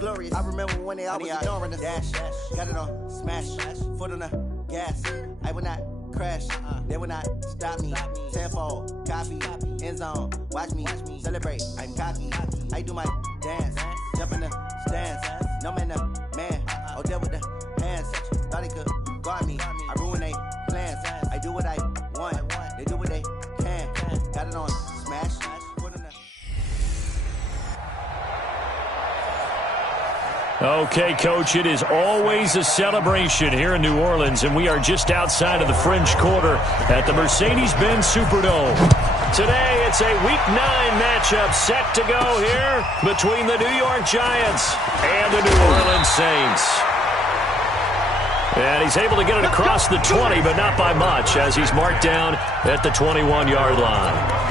glorious. I remember when they always ignoring us. Dash, got it on, smash, foot on the gas. I will not crash, they will not stop me. Tenfold, copy, end zone, watch me celebrate. I'm cocky, I do my dance, jump in the stands. No man, man, oh there with the hands. Thought he could guard me, I ruin they plans. I do what I want, they do what they can. Got it on, smash, foot on the. Okay, Coach, it is always a celebration here in New Orleans, and we are just outside of the French Quarter at the Mercedes-Benz Superdome. Today, it's a Week 9 matchup set to go here between the New York Giants and the New Orleans Saints. And he's able to get it across the 20, but not by much, as he's marked down at the 21-yard line.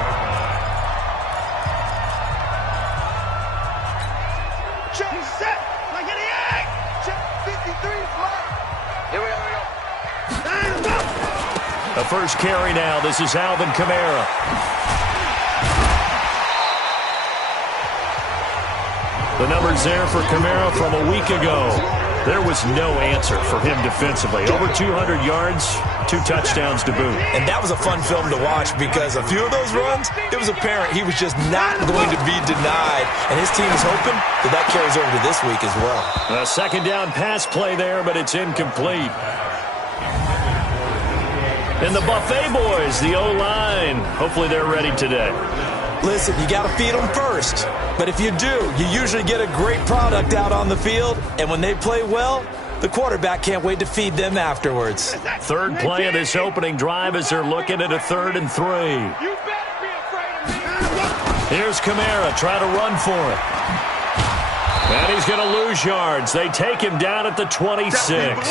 The first carry now. This is Alvin Kamara. The numbers there for Kamara from a week ago. There was no answer for him defensively. Over 200 yards, 2 touchdowns to boot. And that was a fun film to watch because a few of those runs, it was apparent he was just not going to be denied. And his team is hoping that carries over to this week as well. A second down pass play there, but it's incomplete. And the Buffet boys, the O-line, hopefully they're ready today. Listen, you got to feed them first. But if you do, you usually get a great product out on the field. And when they play well, the quarterback can't wait to feed them afterwards. Third play of this opening drive as they're looking at a 3rd and 3. Here's Kamara trying to run for it. And he's going to lose yards. They take him down at the 26.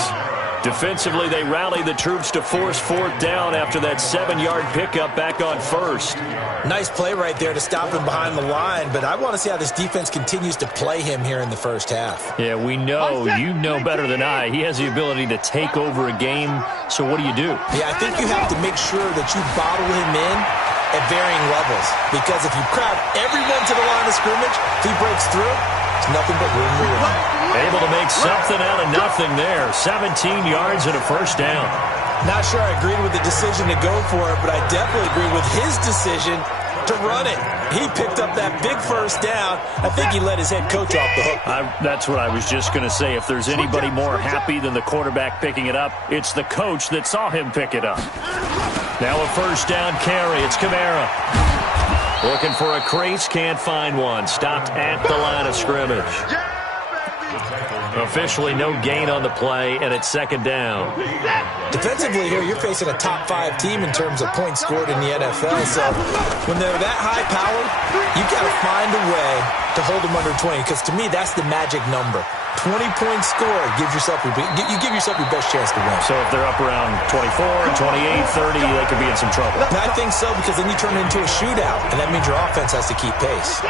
Defensively, they rally the troops to force 4th down after that 7-yard pickup back on 1st. Nice play right there to stop him behind the line, but I want to see how this defense continues to play him here in the first half. Yeah, we know, you know better than I, he has the ability to take over a game, so what do? Yeah, I think you have to make sure that you bottle him in at varying levels, because if you crowd everyone to the line of scrimmage, if he breaks through, it's nothing but room to run. Able to make something out of nothing there. 17 yards and a first down. Not sure I agreed with the decision to go for it, but I definitely agree with his decision to run it. He picked up that big first down. I think he let his head coach off the hook. That's what I was just going to say. If there's anybody more happy than the quarterback picking it up, it's the coach that saw him pick it up. Now a first down carry. It's Kamara. Looking for a crease, can't find one. Stopped at the line of scrimmage. Officially no gain on the play, and it's 2nd down. Defensively here, you're facing a top 5 team in terms of points scored in the NFL. So when they're that high powered, you've got to find a way to hold them under 20, because to me, that's the magic number. 20 points scored gives yourself you give yourself your best chance to win. So if they're up around 24, 28, 30, they could be in some trouble. I think so, because then you turn it into a shootout, and that means your offense has to keep pace.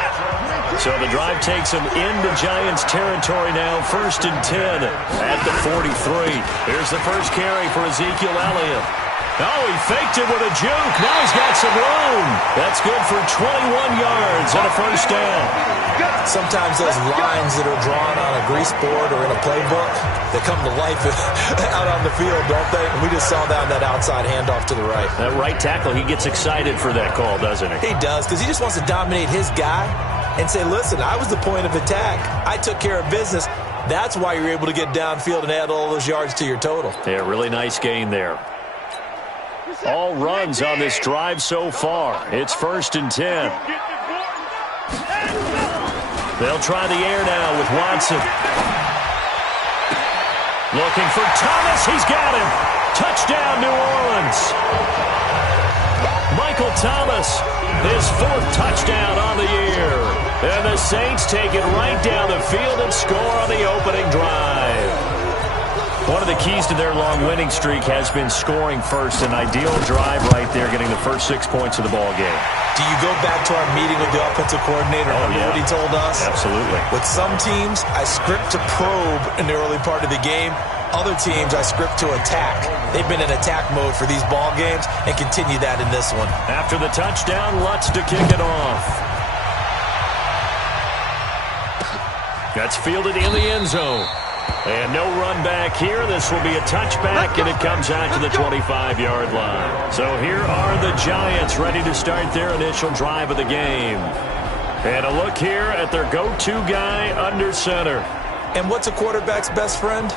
So the drive takes them into Giants territory now, 1st and 10 at the 43. Here's the first carry for Ezekiel Elliott. Oh, he faked it with a juke. Now he's got some room. That's good for 21 yards and a first down. Sometimes those lines that are drawn on a grease board or in a playbook, they come to life out on the field, don't they? And we just saw that outside handoff to the right. That right tackle, he gets excited for that call, doesn't he? He does, because he just wants to dominate his guy and say, listen, I was the point of attack. I took care of business. That's why you're able to get downfield and add all those yards to your total. Yeah, really nice gain there. All runs on this drive so far. It's 1st and 10. They'll try the air now with Watson. Looking for Thomas. He's got him. Touchdown, New Orleans. Michael Thomas, his 4th touchdown on the year. And the Saints take it right down the field and score on the opening drive. One of the keys to their long winning streak has been scoring first. An ideal drive right there, getting the first 6 points of the ball game. Do you go back to our meeting with the offensive coordinator? Remember what he told us? Absolutely. With some teams, I script to probe in the early part of the game. Other teams, I script to attack. They've been in attack mode for these ball games and continue that in this one. After the touchdown, Lutz to kick it off. That's fielded in the end zone. And no run back here. This will be a touchback, and it comes out to the 25-yard line. So here are the Giants ready to start their initial drive of the game. And a look here at their go-to guy under center. And what's a quarterback's best friend?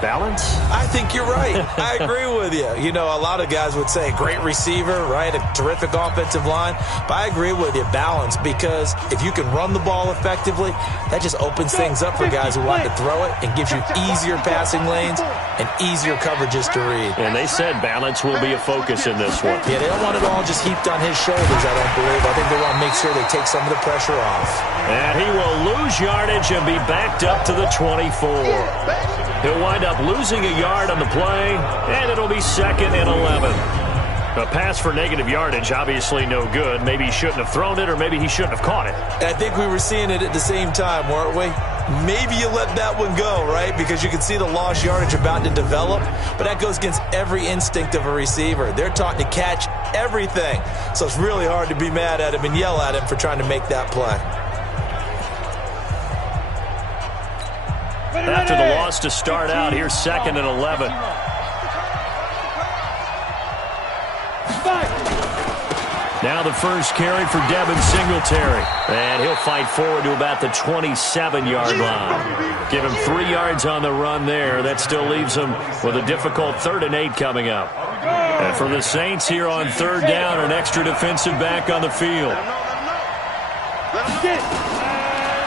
Balance? I think you're right. I agree with you. You know, a lot of guys would say great receiver, right? A terrific offensive line. But I agree with you, balance, because if you can run the ball effectively, that just opens things up for guys who want to throw it and gives you easier passing lanes and easier coverages to read. And they said balance will be a focus in this one. Yeah, they don't want it all just heaped on his shoulders, I don't believe. I think they want to make sure they take some of the pressure off. And he will lose yardage and be backed up to the 24. He'll wind up losing a yard on the play, and it'll be 2nd and 11. A pass for negative yardage, obviously no good. Maybe he shouldn't have thrown it, or maybe he shouldn't have caught it. I think we were seeing it at the same time, weren't we? Maybe you let that one go, right? Because you can see the lost yardage about to develop, but that goes against every instinct of a receiver. They're taught to catch everything, so it's really hard to be mad at him and yell at him for trying to make that play. After the loss to start out, here's 2nd and 11. Now the first carry for Devin Singletary. And he'll fight forward to about the 27-yard line. Give him 3 yards on the run there. That still leaves him with a difficult 3rd and 8 coming up. And for the Saints here on 3rd down, an extra defensive back on the field.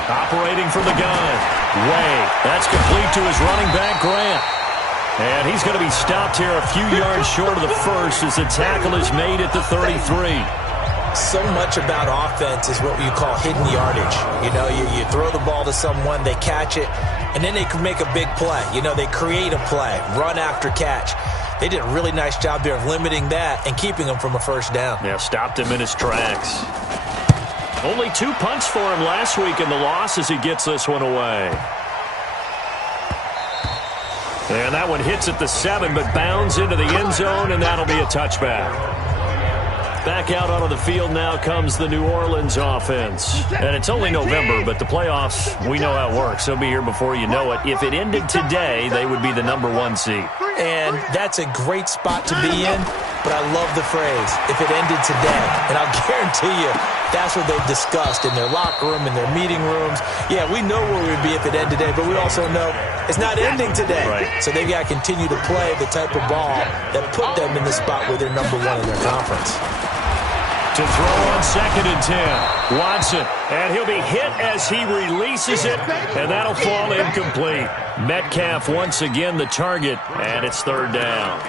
Operating from the gun. Way. That's complete to his running back, Grant. And he's going to be stopped here a few yards short of the first as the tackle is made at the 33. So much about offense is what you call hidden yardage. You know, you throw the ball to someone, they catch it, and then they can make a big play. You know, they create a play, run after catch. They did a really nice job there of limiting that and keeping him from a first down. Yeah, stopped him in his tracks. Only 2 punts for him last week in the loss as he gets this one away. And that one hits at the 7, but bounds into the end zone, and that'll be a touchback. Back out onto the field now comes the New Orleans offense. And it's only November, but the playoffs, we know how it works. They'll be here before you know it. If it ended today, they would be the #1 seed. And that's a great spot to be in, but I love the phrase, if it ended today. And I'll guarantee you, that's what they've discussed in their locker room, in their meeting rooms. Yeah, we know where we'd be if it ended today, but we also know it's not ending today. Right. So they've got to continue to play the type of ball that put them in the spot where they're #1 in their conference. To throw on 2nd and 10. Watson. And he'll be hit as he releases it, and that'll fall incomplete. Metcalf once again the target, and it's 3rd down.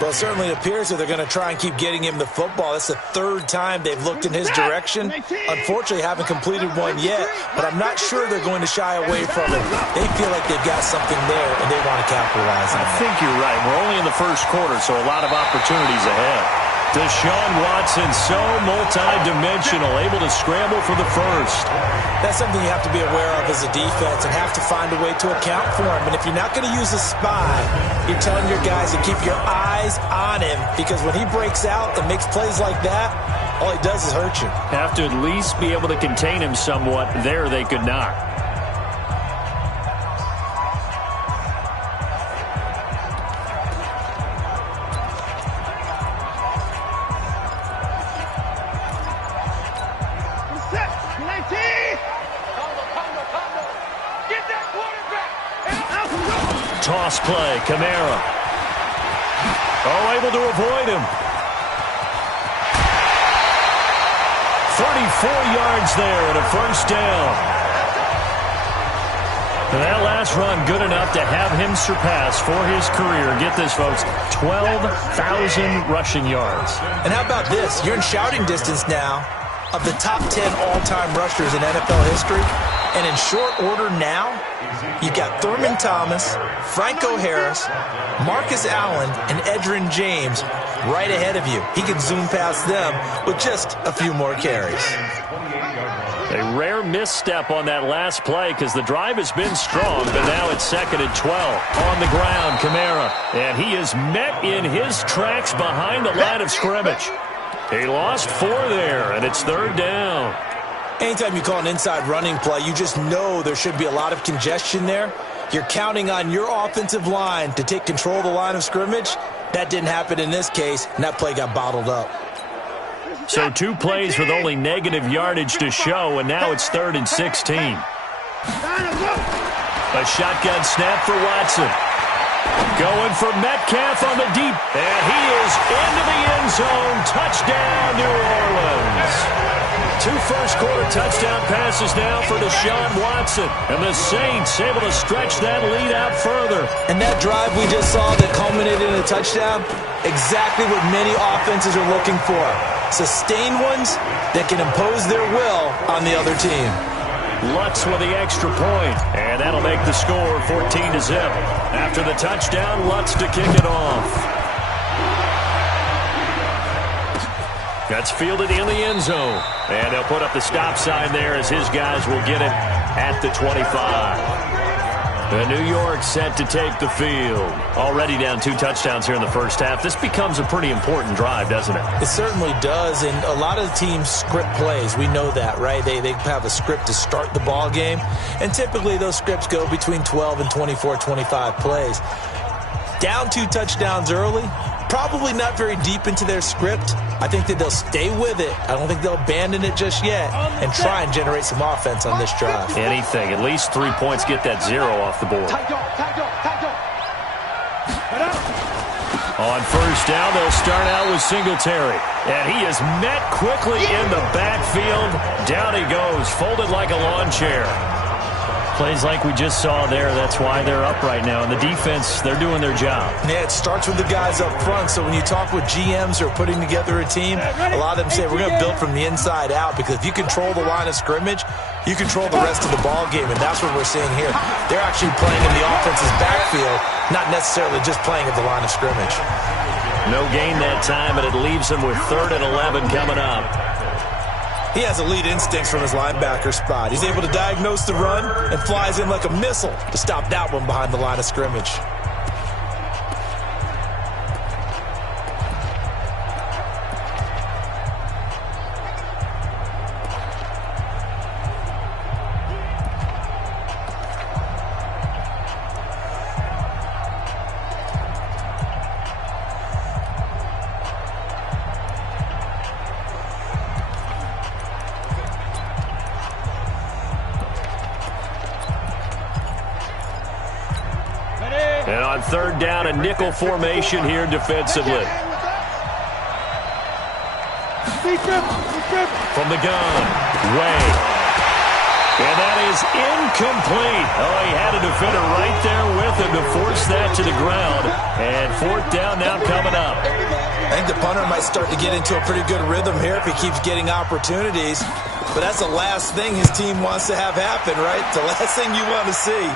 Well, it certainly appears that they're going to try and keep getting him the football. That's the 3rd time they've looked in his direction. Unfortunately, haven't completed one yet, but I'm not sure they're going to shy away from it. They feel like they've got something there, and they want to capitalize on it. I think you're right. We're only in the first quarter, so a lot of opportunities ahead. Deshaun Watson, so multi-dimensional, able to scramble for the first. That's something you have to be aware of as a defense and have to find a way to account for him. And if you're not going to use a spy, you're telling your guys to keep your eyes on him, because when he breaks out and makes plays like that, all he does is hurt you. Have to at least be able to contain him somewhat. There they could not. Toss play, Kamara. Oh, able to avoid him. 34 yards there and a first down. And that last run good enough to have him surpass for his career. Get this, folks, 12,000 rushing yards. And how about this? You're in shouting distance now of the top 10 all-time rushers in NFL history. And in short order now, you've got Thurman Thomas, Franco Harris, Marcus Allen, and Edgerrin James right ahead of you. He can zoom past them with just a few more carries. A rare misstep on that last play because the drive has been strong, but now it's 2nd and 12. On the ground, Kamara. And he is met in his tracks behind the line of scrimmage. He lost 4 there, and it's 3rd down. Anytime you call an inside running play, you just know there should be a lot of congestion there. You're counting on your offensive line to take control of the line of scrimmage. That didn't happen in this case, and that play got bottled up. So 2 plays with only negative yardage to show, and now it's 3rd and 16. A shotgun snap for Watson. Going for Metcalf on the deep, and he is into the end zone. Touchdown, New Orleans. 2 first-quarter touchdown passes now for Deshaun Watson, and the Saints able to stretch that lead out further. And that drive we just saw that culminated in a touchdown, exactly what many offenses are looking for. Sustained ones that can impose their will on the other team. Lutz with the extra point, and that'll make the score 14-0. After the touchdown, Lutz to kick it off. That's fielded in the end zone, and they'll put up the stop sign there as his guys will get it at the 25. New York set to take the field. Already down 2 touchdowns here in the first half. This becomes a pretty important drive, doesn't it? It certainly does, and a lot of teams script plays. We know that, right? They have a script to start the ball game, and typically those scripts go between 12 and 24, 25 plays. Down 2 touchdowns early, probably not very deep into their script. I think that they'll stay with it. I don't think they'll abandon it just yet and try and generate some offense on this drive. Anything. At least 3 points, get that 0 off the board. On first down, they'll start out with Singletary. And he is met quickly in the backfield. Down he goes, folded like a lawn chair. Plays like we just saw there. That's why they're up right now. And the defense, they're doing their job. Yeah, it starts with the guys up front. So when you talk with GMs who are putting together a team, a lot of them say we're going to build from the inside out, because if you control the line of scrimmage, you control the rest of the ball game, and that's what we're seeing here. They're actually playing in the offense's backfield, not necessarily just playing at the line of scrimmage. No gain that time, and it leaves them with 3rd and 11 coming up. He has elite instincts from his linebacker spot. He's able to diagnose the run and flies in like a missile to stop that one behind the line of scrimmage. And on 3rd down, a nickel formation here defensively. From the gun, Way. And that is incomplete. Oh, he had a defender right there with him to force that to the ground. And 4th down now coming up. I think the punter might start to get into a pretty good rhythm here if he keeps getting opportunities. But that's the last thing his team wants to have happen, right? The last thing you want to see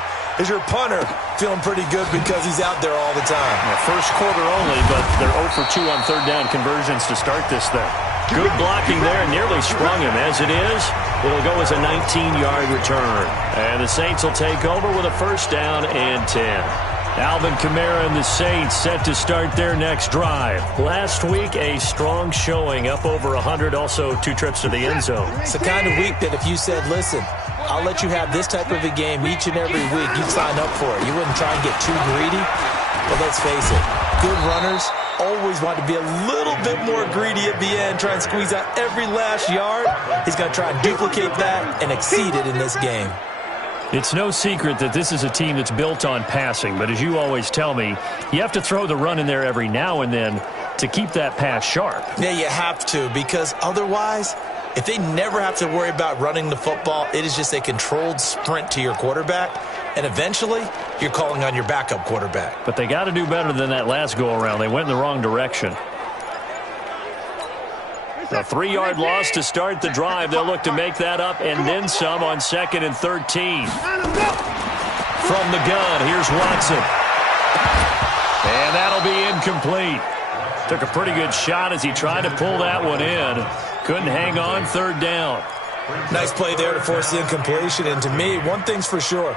is your punter feeling pretty good because he's out there all the time. Yeah, first quarter only, but they're 0 for 2 on 3rd down conversions to start this thing. Good blocking there, and nearly sprung him. As it is, it'll go as a 19-yard return. And the Saints will take over with a 1st down and 10. Alvin Kamara and the Saints set to start their next drive. Last week, a strong showing, up over 100, also 2 trips to the end zone. It's the kind of week that if you said, listen, I'll let you have this type of a game each and every week, you'd sign up for it. You wouldn't try and get too greedy. But let's face it, good runners always want to be a little bit more greedy at the end, try and squeeze out every last yard. He's going to try and duplicate that and exceed it in this game. It's no secret that this is a team that's built on passing, but as you always tell me, you have to throw the run in there every now and then to keep that pass sharp. Yeah, you have to, because otherwise, if they never have to worry about running the football, it is just a controlled sprint to your quarterback, and eventually, you're calling on your backup quarterback. But they got to do better than that last go-around. They went in the wrong direction. A 3-yard loss to start the drive. They'll look to make that up and then some on 2nd and 13. From the gun, here's Watson. And that'll be incomplete. Took a pretty good shot as he tried to pull that one in. Couldn't hang on, 3rd down. Nice play there to force the incompletion. And to me, one thing's for sure.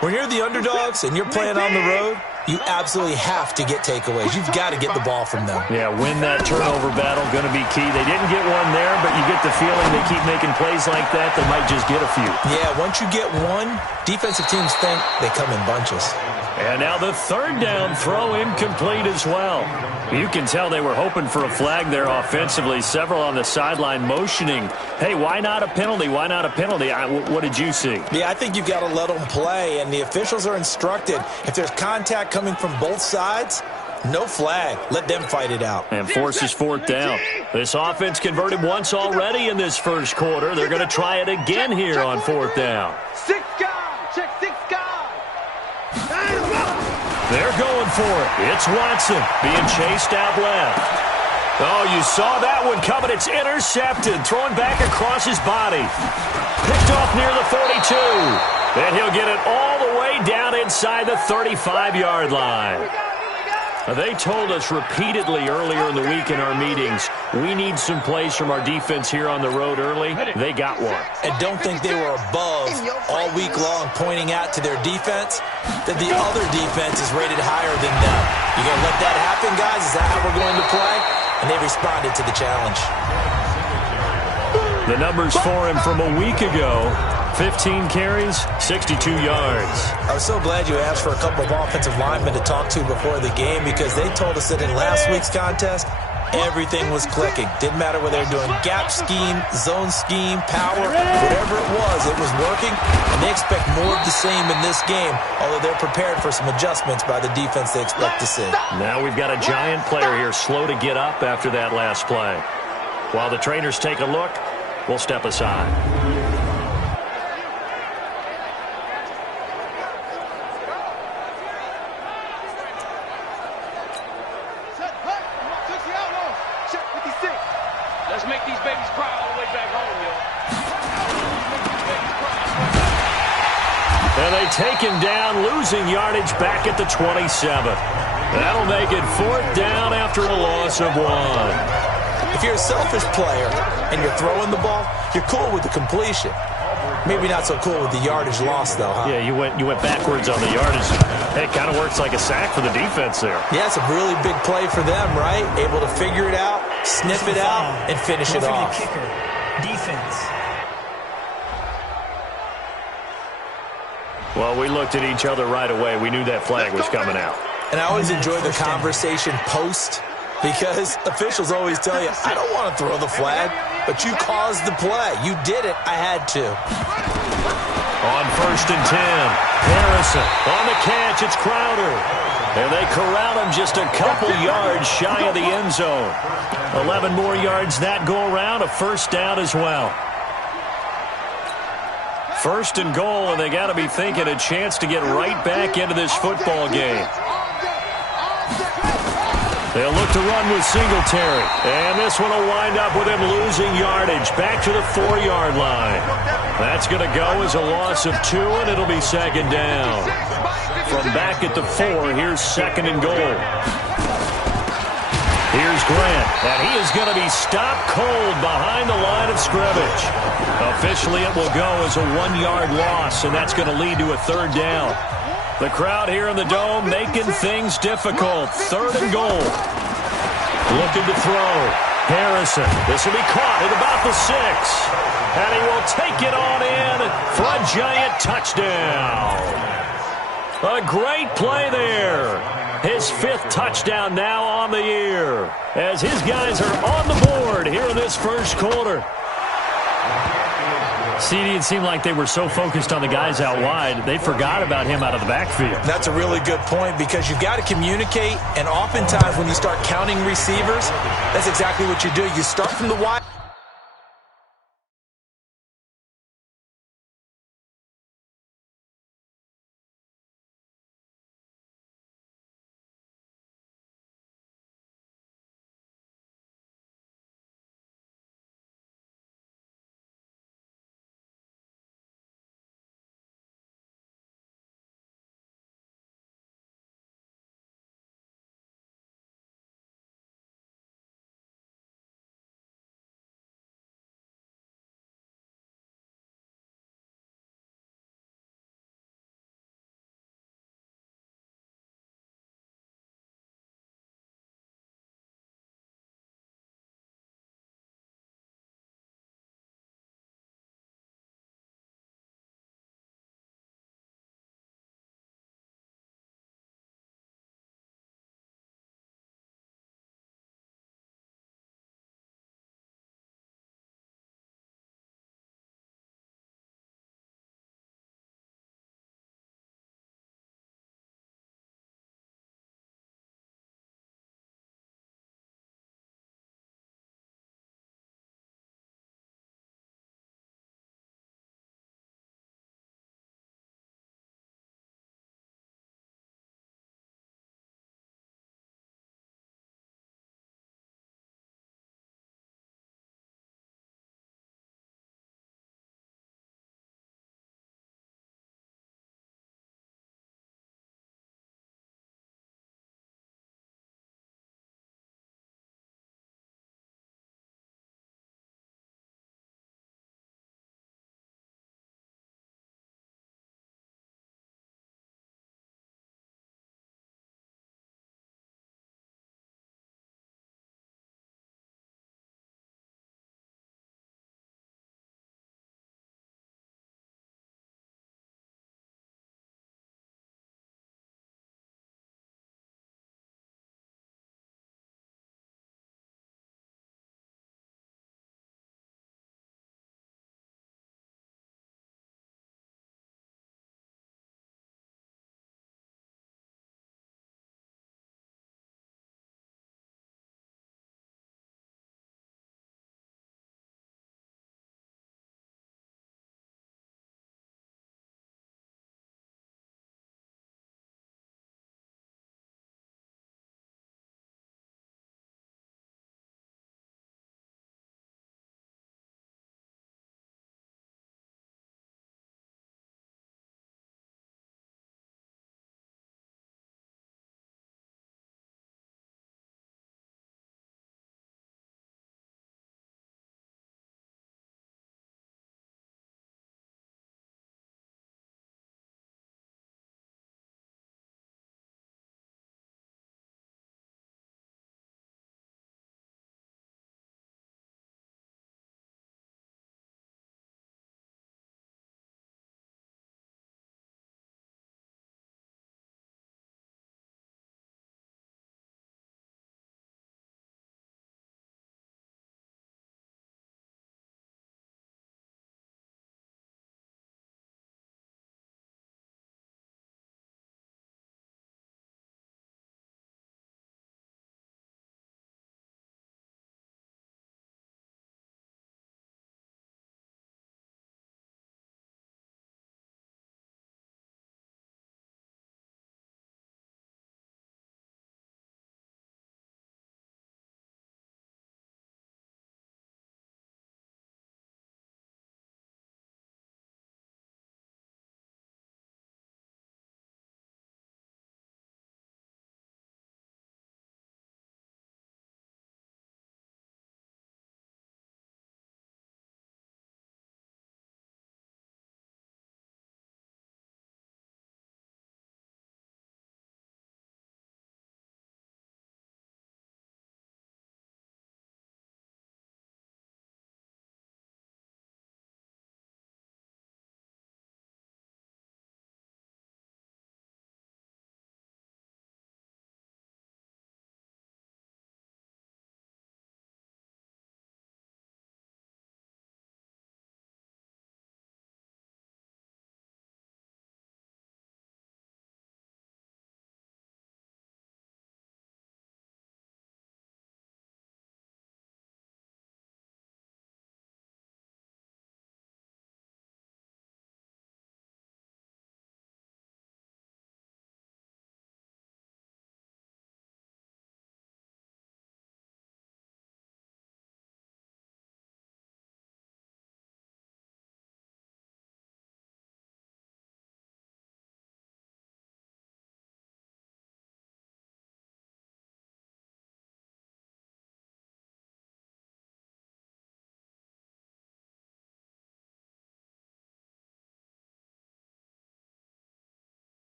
When you're the underdogs and you're playing on the road, you absolutely have to get takeaways. You've got to get the ball from them. Yeah, win that turnover battle, going to be key. They didn't get one there, but you get the feeling they keep making plays like that, they might just get a few. Yeah, once you get one, defensive teams think they come in bunches. And now the third down throw incomplete as well. You can tell they were hoping for a flag there offensively. Several on the sideline motioning, hey, why not a penalty? Why not a penalty? What did you see? Yeah, I think you've got to let them play, and the officials are instructed. If there's contact coming from both sides, no flag. Let them fight it out. And forces fourth down. This offense converted once already in this first quarter. They're going to try it again here on fourth down. Six guys. Check six guys. They're going for it. It's Watson being chased out left. Oh, you saw that one coming. It's intercepted. Throwing back across his body. Picked off near the 42. And he'll get it all the way down inside the 35-yard line. They told us repeatedly earlier in the week in our meetings, we need some plays from our defense here on the road early. They got one. And don't think they were above all week long pointing out to their defense that the other defense is rated higher than them. You going to let that happen, guys? Is that how we're going to play? And they responded to the challenge. The numbers for him from a week ago, 15 carries, 62 yards. I was so glad you asked for a couple of offensive linemen to talk to before the game because they told us that in last week's contest, everything was clicking. Didn't matter whether they were doing gap scheme, zone scheme, power, whatever it was working. And they expect more of the same in this game, although they're prepared for some adjustments by the defense they expect to see. Now we've got a giant player here slow to get up after that last play. While the trainers take a look, we'll step aside. Let's make these babies cry all the way back home, yo. And they take him down, losing yardage back at the 27. That'll make it fourth down after a loss of one. If you're a selfish player and you're throwing the ball, you're cool with the completion. Maybe not so cool with the yardage loss, though, huh? Yeah, you went backwards on the yardage. It kind of works like a sack for the defense there. Yeah, it's a really big play for them, right? Able to figure it out, sniff it out, and finish it off. Kicker, defense. Well, we looked at each other right away. We knew that flag was coming out. And I always enjoy the conversation post because officials always tell you, I don't want to throw the flag, but you caused the play. You did it. I had to. On 1st and 10, Harrison on the catch. It's Crowder. And they corral him just a couple yards shy of the end zone. 11 more yards that go around, a first down as well. First and goal, and they got to be thinking a chance to get right back into this football game. They'll look to run with Singletary. And this one will wind up with him losing yardage back to the 4-yard line. That's going to go as a loss of 2, and it'll be second down. From back at the 4, here's second and goal. Here's Grant, and he is going to be stopped cold behind the line of scrimmage. Officially, it will go as a 1-yard loss, and that's going to lead to a third down. The crowd here in the Dome making things difficult. Third and goal. Looking to throw. Harrison. This will be caught at about the 6. And he will take it on in for a giant touchdown. A great play there. His 5th touchdown now on the year. As his guys are on the board here in this first quarter. CD, it seemed like they were so focused on the guys out wide, they forgot about him out of the backfield. That's a really good point because you've got to communicate, and oftentimes when you start counting receivers, that's exactly what you do. You start from the wide.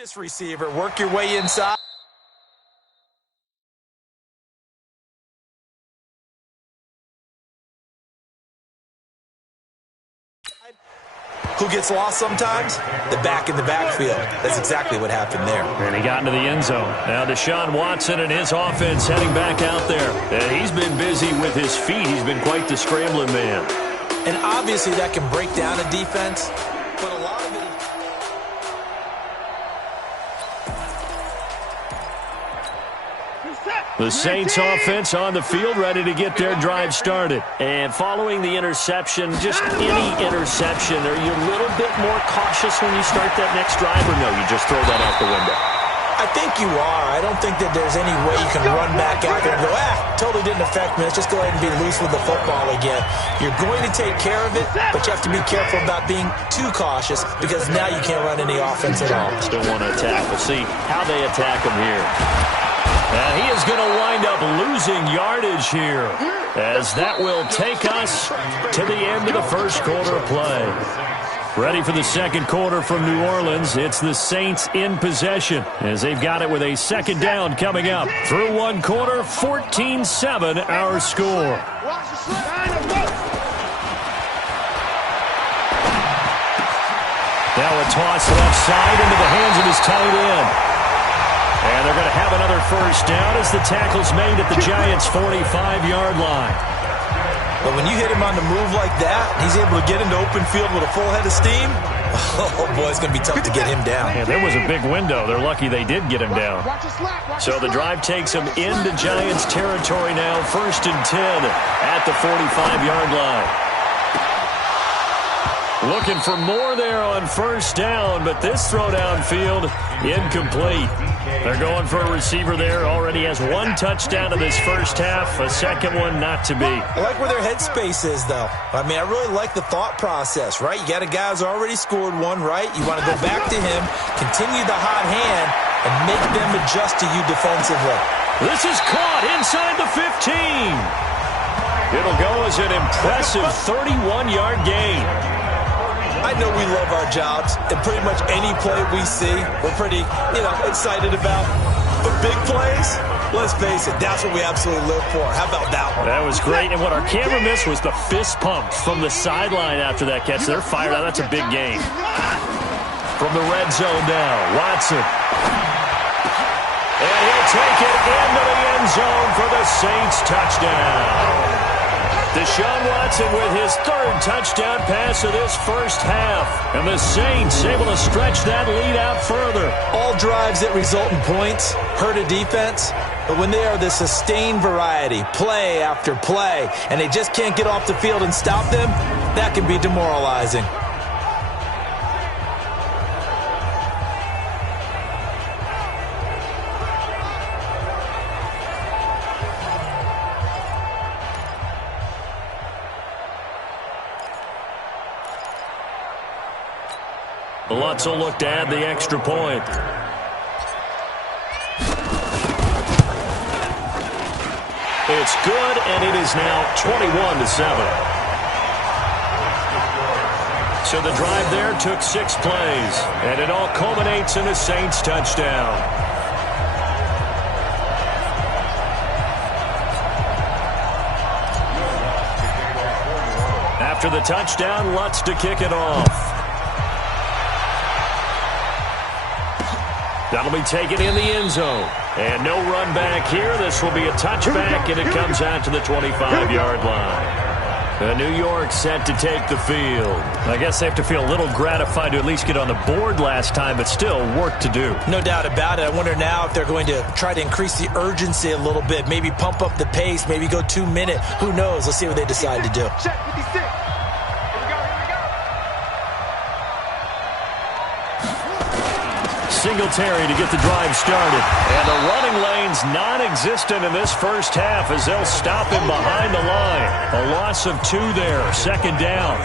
This receiver, work your way inside. Who gets lost sometimes? The back in the backfield. That's exactly what happened there. And he got into the end zone. Now Deshaun Watson and his offense heading back out there. And he's been busy with his feet. He's been quite the scrambling man. And obviously that can break down a defense, but a lot of it... The Saints offense on the field, ready to get their drive started. And following the interception, just any interception, are you a little bit more cautious when you start that next drive, or no, you just throw that out the window? I think you are. I don't think that there's any way you can run back out there and go, totally didn't affect me. Let's just go ahead and be loose with the football again. You're going to take care of it, but you have to be careful about being too cautious because now you can't run any offense at all. Still want to attack. We'll see how they attack him here. And he is going to wind up losing yardage here, as that will take us to the end of the first quarter of play. Ready for the second quarter from New Orleans. It's the Saints in possession, as they've got it with a second down coming up. Through one quarter, 14-7 our score. Now a toss left side into the hands of his tight end. And they're going to have another first down as the tackle's made at the Giants' 45-yard line. But when you hit him on the move like that, he's able to get into open field with a full head of steam. Oh, boy, it's going to be tough to get him down. Yeah, there was a big window. They're lucky they did get him down. So the drive takes him into Giants territory now, 1st and 10 at the 45-yard line. Looking for more there on first down, but this throw downfield incomplete. They're going for a receiver there. Already has one touchdown in this first half, a second one not to be. I like where their headspace is, though. I mean, I really like the thought process, right? You got a guy who's already scored one, right? You want to go back to him, continue the hot hand, and make them adjust to you defensively. This is caught inside the 15. It'll go as an impressive 31-yard gain. I know we love our jobs, and pretty much any play we see, we're pretty, excited about. But big plays, let's face it, that's what we absolutely live for. How about that one? That was great, and what our camera missed was the fist pump from the sideline after that catch. They're fired out. That's a big gain. From the red zone now, Watson. And he'll take it into the end zone for the Saints touchdown. Deshaun Watson with his third touchdown pass of this first half. And the Saints able to stretch that lead out further. All drives that result in points hurt a defense. But when they are the sustained variety, play after play, and they just can't get off the field and stop them, that can be demoralizing. Lutz will look to add the extra point. It's good, and it is now 21-7. So the drive there took 6 plays, and it all culminates in a Saints touchdown. After the touchdown, Lutz to kick it off. That'll be taken in the end zone. And no run back here. This will be a touchback, and it comes out to the 25-yard line. New York set to take the field. I guess they have to feel a little gratified to at least get on the board last time, but still work to do. No doubt about it. I wonder now if they're going to try to increase the urgency a little bit, maybe pump up the pace, maybe go 2-minute. Who knows? Let's see what they decide to do. Check 56. Singletary to get the drive started. And the running lane's non-existent in this first half as they'll stop him behind the line. A loss of 2 there, second down.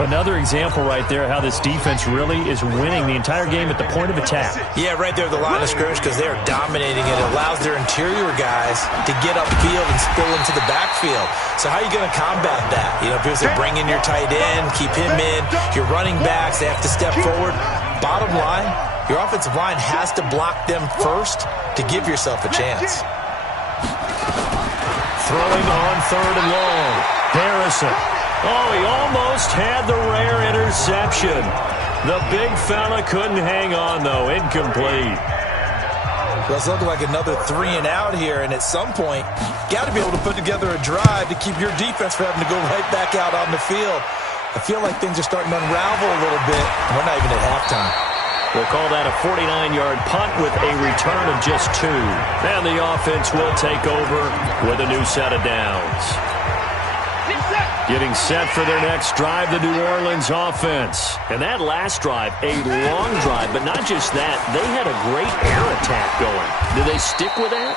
Another example right there how this defense really is winning the entire game at the point of attack. Yeah, right there at the line of scrimmage because they're dominating it. It allows their interior guys to get upfield and spill into the backfield. So how are you going to combat that? People say bring in your tight end, keep him in. Your running backs, they have to step forward. Bottom line, Your offensive line has to block them first to give yourself a chance. Throwing on 3rd and long. Harrison. Oh, he almost had the rare interception. The big fella couldn't hang on, though. Incomplete. Well, it's looking like another 3 and out here, and at some point, got to be able to put together a drive to keep your defense from having to go right back out on the field. I feel like things are starting to unravel a little bit. We're not even at halftime. We'll call that a 49-yard punt with a return of just 2. And the offense will take over with a new set of downs. Getting set for their next drive, the New Orleans offense. And that last drive, a long drive, but not just that. They had a great air attack going. Do they stick with that?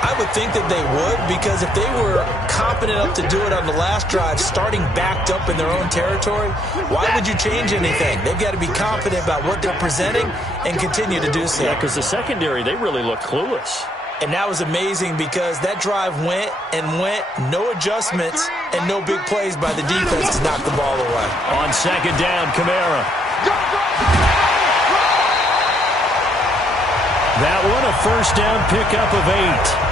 I would think that they would, because if they were confident enough to do it on the last drive, starting backed up in their own territory, why would you change anything? They've got to be confident about what they're presenting and continue to do so. Yeah, because the secondary, they really look clueless. And that was amazing because that drive went and went, no adjustments and no big plays by the defense to knock the ball away. On 2nd down, Kamara. That one, a 1st down pickup of 8.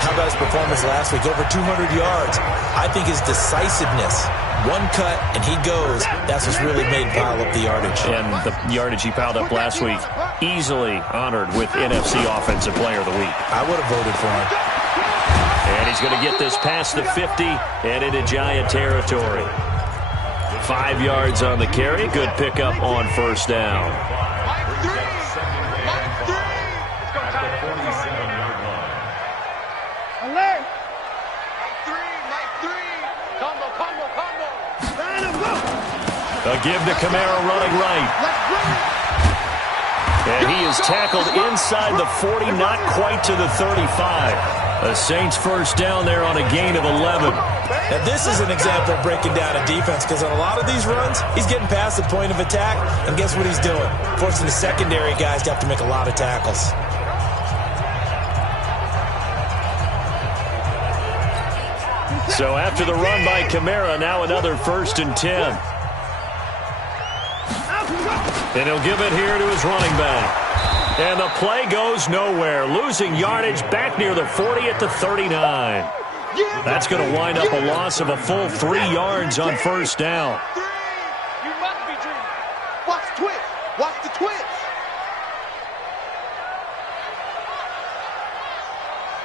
How about his performance last week? Over 200 yards. I think his decisiveness, one cut and he goes, that's what's really made pile up the yardage. And the yardage he piled up last week, easily honored with NFC Offensive Player of the Week. I would have voted for him. And he's going to get this past the 50 and into Giant territory. 5 yards on the carry. Good pickup on 1st down. A give to Kamara running right. And he is tackled inside the 40, not quite to the 35. The Saints 1st down there on a gain of 11. Now this is an example of breaking down a defense, because on a lot of these runs, he's getting past the point of attack, and guess what he's doing? Forcing the secondary guys to have to make a lot of tackles. So after the run by Kamara, now another 1st and 10. And he'll give it here to his running back. And the play goes nowhere. Losing yardage back near the 40 at the 39. That's going to wind up a loss of a full 3 yards on 1st down. You must be dreaming. Watch the twist. Watch the twist.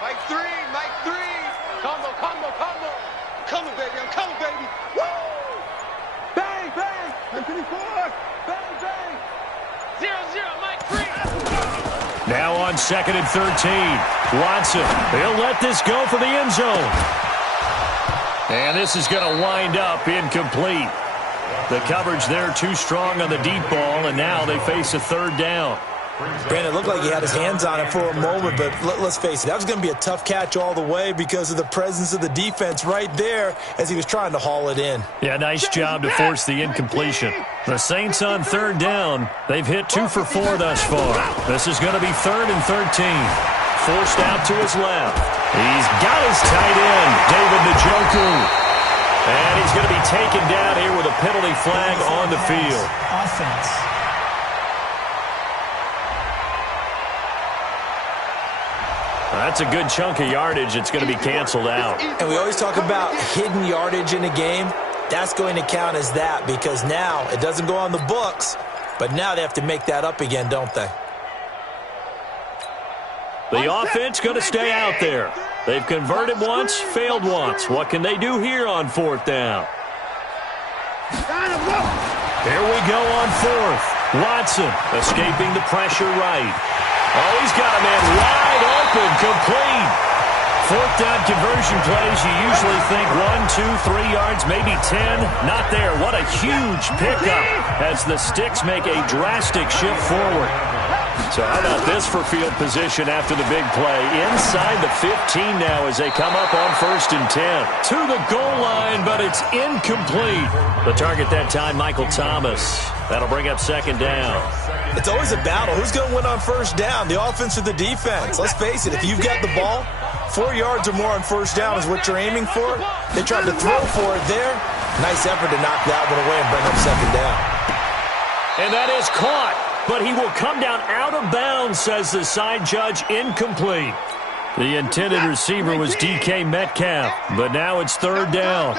Mike 3. Mike 3. Combo, combo, combo. I'm coming, baby. I'm coming, baby. Woo! Bang, bang. 24. Bang, bang. 0-0, Mike 3. Now on 2nd and 13. Watson, he'll let this go for the end zone. And this is going to wind up incomplete. The coverage there too strong on the deep ball, and now they face a 3rd down. Brandon, it looked like he had his hands on it for a moment, but let's face it, that was going to be a tough catch all the way because of the presence of the defense right there as he was trying to haul it in. Yeah, nice job to force the incompletion. The Saints on 3rd down. They've hit 2 for 4 thus far. This is going to be 3rd and 13. Forced out to his left. He's got his tight end, David Njoku. And he's going to be taken down here with a penalty flag on the field. Offense. That's a good chunk of yardage. It's going to be canceled out. And we always talk about hidden yardage in a game. That's going to count as that because now it doesn't go on the books, but now they have to make that up again, don't they? The offense going to stay out there. They've converted once, failed once. What can they do here on 4th down? Here we go on 4th. Watson escaping the pressure right. Oh, he's got a man wide open, complete. 4th down conversion plays, you usually think 1, 2, 3 yards, maybe 10. Not there. What a huge pickup as the Sticks make a drastic shift forward. So how about this for field position after the big play? Inside the 15 now as they come up on 1st and 10. To the goal line, but it's incomplete. The target that time, Michael Thomas. That'll bring up 2nd down. It's always a battle. Who's going to win on 1st down, the offense or the defense? Let's face it, if you've got the ball, 4 yards or more on 1st down is what you're aiming for. They tried to throw for it there. Nice effort to knock that one away and bring up 2nd down. And that is caught. but he will come down out of bounds, says the side judge. Incomplete. The intended receiver was DK Metcalf, but now it's third down.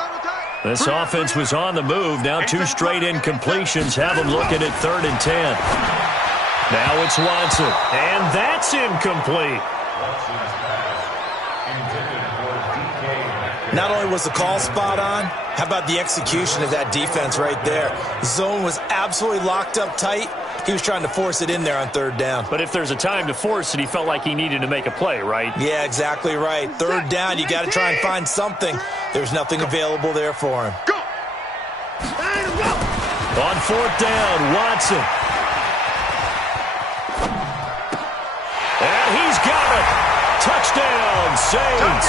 This offense was on the move. Now 2 straight incompletions have them looking at 3rd and 10. Now it's Watson, and that's incomplete. Not only was the call spot on, how about the execution of that defense right there? The zone was absolutely locked up tight. He was trying to force it in there on 3rd down. But if there's a time to force it, he felt like he needed to make a play, right? Yeah, exactly right. 3rd down, you got to try and find something. There's nothing available there for him. Go! On 4th down, Watson. And he's got it. Touchdown, Saints.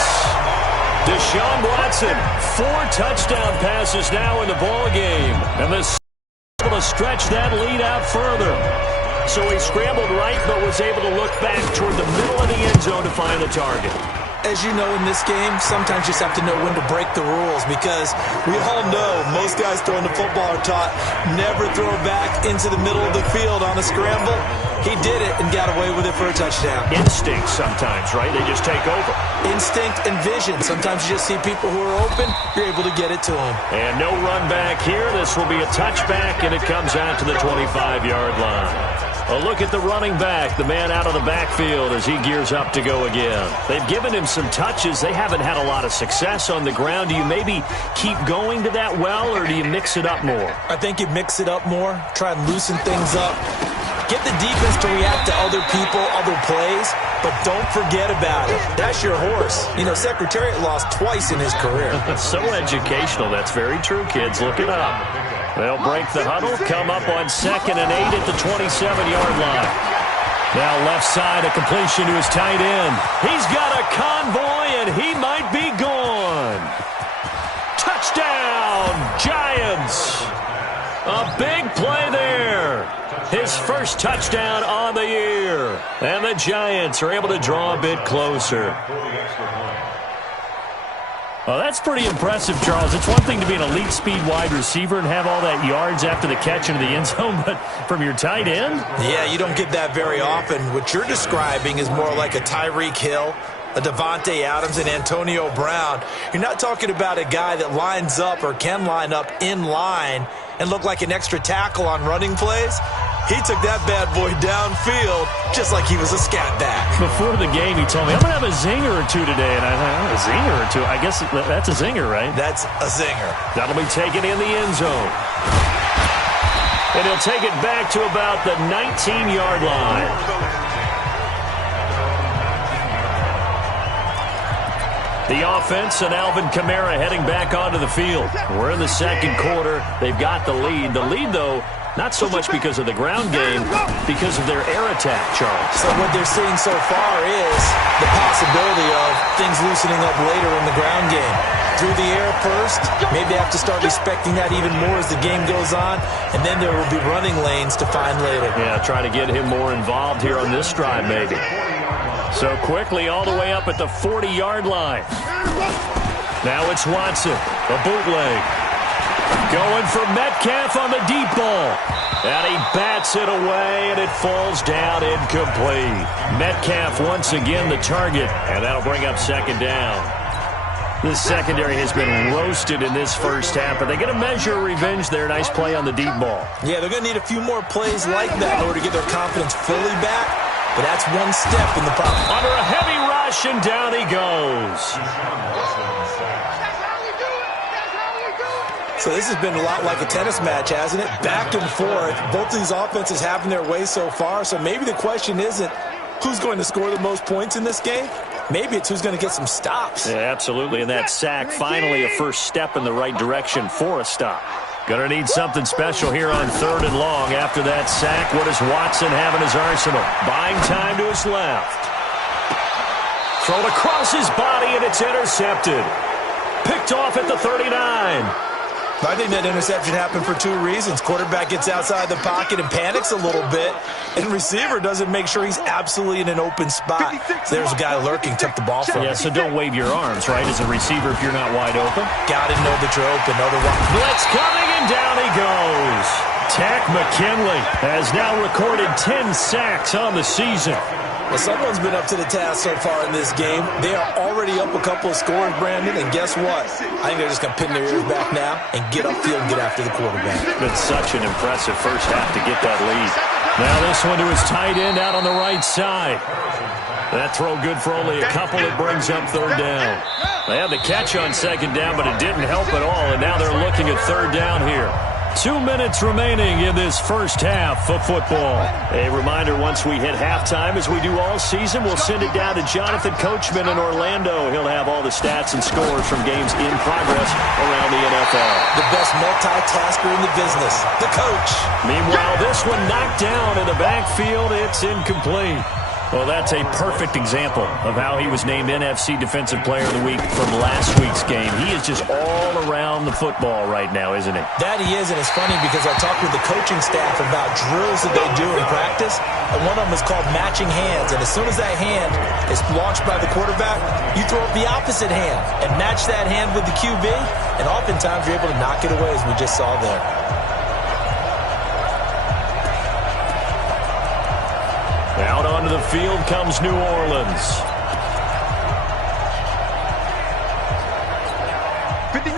Deshaun Watson, 4 touchdown passes now in the ballgame. And the able to stretch that lead out further. So he scrambled right, but was able to look back toward the middle of the end zone to find the target. As you know in this game, sometimes you just have to know when to break the rules because we all know most guys throwing the football are taught never throw back into the middle of the field on a scramble. He did it and got away with it for a touchdown. Instinct sometimes, right? They just take over. Instinct and vision. Sometimes you just see people who are open, you're able to get it to them. And no run back here. This will be a touchback, and it comes out to the 25-yard line. A look at the running back, the man out of the backfield as he gears up to go again. They've given him some touches. They haven't had a lot of success on the ground. Do you maybe keep going to that well, or do you mix it up more? I think you mix it up more, try and loosen things up. Get the defense to react to other people, other plays, but don't forget about it. That's your horse. You know, Secretariat lost twice in his career. So educational. That's very true, kids. Look it up. They'll break the huddle, come up on 2nd and 8 at the 27-yard line. Now left side, a completion to his tight end. He's got a convoy, and he might be gone. Touchdown, Giants. A big play there. His first touchdown on the year. And the Giants are able to draw a bit closer. Well, that's pretty impressive, Charles. It's one thing to be an elite speed wide receiver and have all that yards after the catch into the end zone, but from your tight end? Yeah, you don't get that very often. What you're describing is more like a Tyreek Hill, a Devontae Adams, and Antonio Brown. You're not talking about a guy that lines up or can line up in line and look like an extra tackle on running plays. He took that bad boy downfield just like he was a scat back. Before the game, he told me, I'm going to have a zinger or two today. And I thought, a zinger or two? I guess that's a zinger, right? That's a zinger. That'll be taken in the end zone. And he'll take it back to about the 19-yard line. The offense and Alvin Kamara heading back onto the field. We're in the 2nd quarter. They've got the lead. The lead, though, not so much because of the ground game, because of their air attack, Charles. So what they're seeing so far is the possibility of things loosening up later in the ground game. Through the air first, maybe they have to start respecting that even more as the game goes on, and then there will be running lanes to find later. Yeah, try to get him more involved here on this drive, maybe. So quickly all the way up at the 40-yard line. Now it's Watson, a bootleg. Going for Metcalf on the deep ball. And he bats it away, and it falls down incomplete. Metcalf once again the target, and that'll bring up 2nd down. The secondary has been roasted in this first half, but they get a measure of revenge there. Nice play on the deep ball. Yeah, they're going to need a few more plays like that in order to get their confidence fully back, but that's one step in the process. Under a heavy rush, and down he goes. So this has been a lot like a tennis match, hasn't it? Back and forth. Both these offenses having their way so far. So maybe the question isn't who's going to score the most points in this game. Maybe it's who's going to get some stops. Yeah, absolutely. And that sack, finally a first step in the right direction for a stop. Going to need something special here on 3rd and long. After that sack, what does Watson have in his arsenal? Buying time to his left. Thrown across his body, and it's intercepted. Picked off at the 39. I think that interception happened for 2 reasons. Quarterback gets outside the pocket and panics a little bit, and receiver doesn't make sure he's absolutely in an open spot. So there's a guy lurking, took the ball from him. Yeah, so don't wave your arms, right, as a receiver if you're not wide open. Got to know that you're open. Otherwise, blitz coming, and down he goes. Takk McKinley has now recorded 10 sacks on the season. Well, someone's been up to the task so far in this game. They are already up a couple of scores, Brandon, and guess what? I think they're just going to pin their ears back now and get upfield and get after the quarterback. Been such an impressive first half to get that lead. Now this one to his tight end out on the right side. That throw good for only a couple. It brings up third down. They had the catch on second down, but it didn't help at all, and now they're looking at third down here. 2 minutes remaining in this first half of football. A reminder, once we hit halftime, as we do all season, we'll send it down to Jonathan Coachman in Orlando. He'll have all the stats and scores from games in progress around the NFL. The best multitasker in the business, the coach. Meanwhile, this one knocked down in the backfield. It's incomplete. Well, that's a perfect example of how he was named NFC Defensive Player of the Week from last week's game. He is just all around the football right now, isn't he? That he is, and it's funny because I talked with the coaching staff about drills that they do in practice, and one of them is called matching hands. And as soon as that hand is launched by the quarterback, you throw up the opposite hand and match that hand with the QB, and oftentimes you're able to knock it away, as we just saw there. Out onto the field comes New Orleans.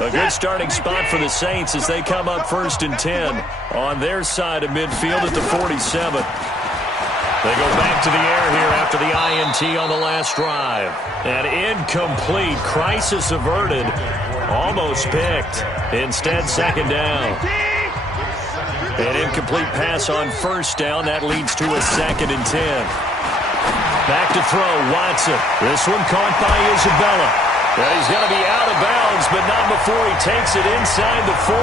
A good starting spot for the Saints as they come up 1st and 10 on their side of midfield at the 47. They go back to the air here after the INT on the last drive. An incomplete, crisis averted, almost picked. Instead, second down. An incomplete pass on first down. That leads to a 2nd and 10. Back to throw, Watson. This one caught by Isabella. And he's going to be out of bounds, but not before he takes it inside the 40.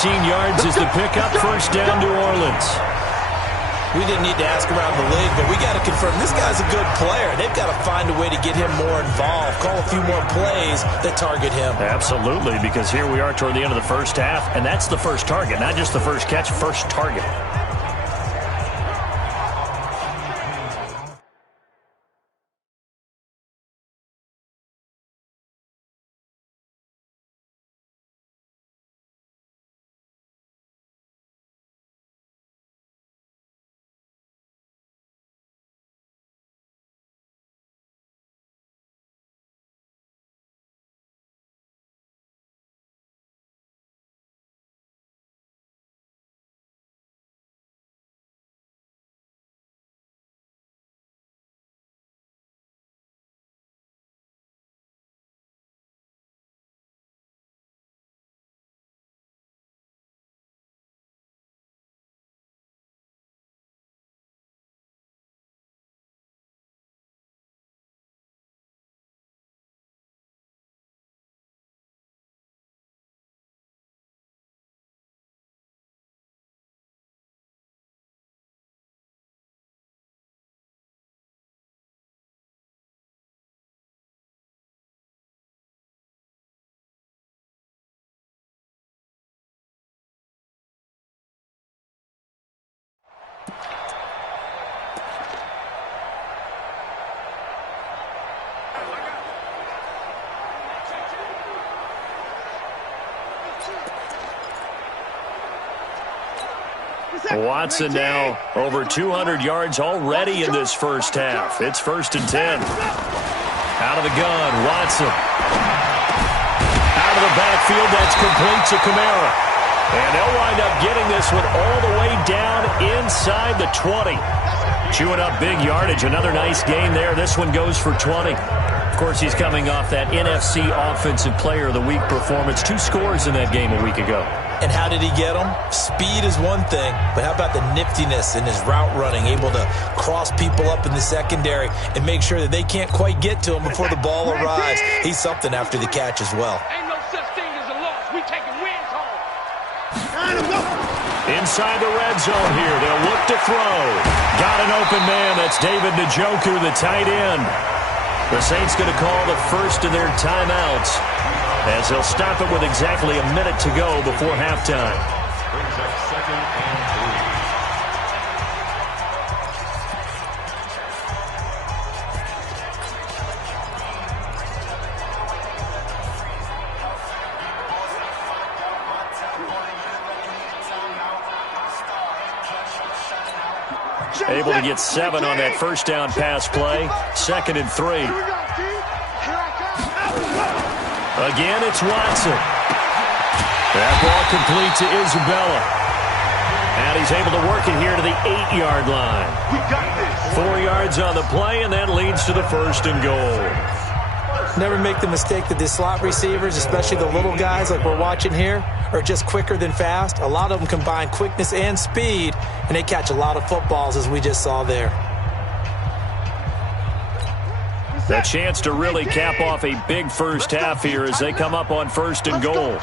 14 yards is the pickup. First down, New Orleans. We didn't need to ask around the league, but we got to confirm this guy's a good player. They've got to find a way to get him more involved, call a few more plays that target him. Absolutely, because here we are toward the end of the first half, and that's the first target, not just the first catch, first target. Watson now over 200 yards already in this first half. It's 1st and 10. Out of the gun, Watson. Out of the backfield, that's complete to Kamara. And they'll wind up getting this one all the way down inside the 20. Chewing up big yardage. Another nice gain there. This one goes for 20. Of course, he's coming off that NFC Offensive Player of the Week performance. 2 scores in that game a week ago. And how did he get them? Speed is one thing, but how about the niftiness in his route running, able to cross people up in the secondary and make sure that they can't quite get to him before the ball arrives. He's something after the catch as well. Ain't no such thing as a loss. We taking wins home. Inside the red zone here, they'll look to throw. Got an open man. That's David Njoku, the tight end. The Saints going to call the first of their timeouts, as they'll stop it with exactly a minute to go before halftime. Brings up 2nd and 3. Able to get 7 on that first down pass play. 2nd and 3. Again, it's Watson. That ball complete to Isabella. And he's able to work it here to the 8-yard line. 4 yards on the play, and that leads to the 1st and goal. Never make the mistake that the slot receivers, especially the little guys like we're watching here, are just quicker than fast. A lot of them combine quickness and speed, and they catch a lot of footballs, as we just saw there. The chance to really cap off a big first half here as they come up on 1st and goal.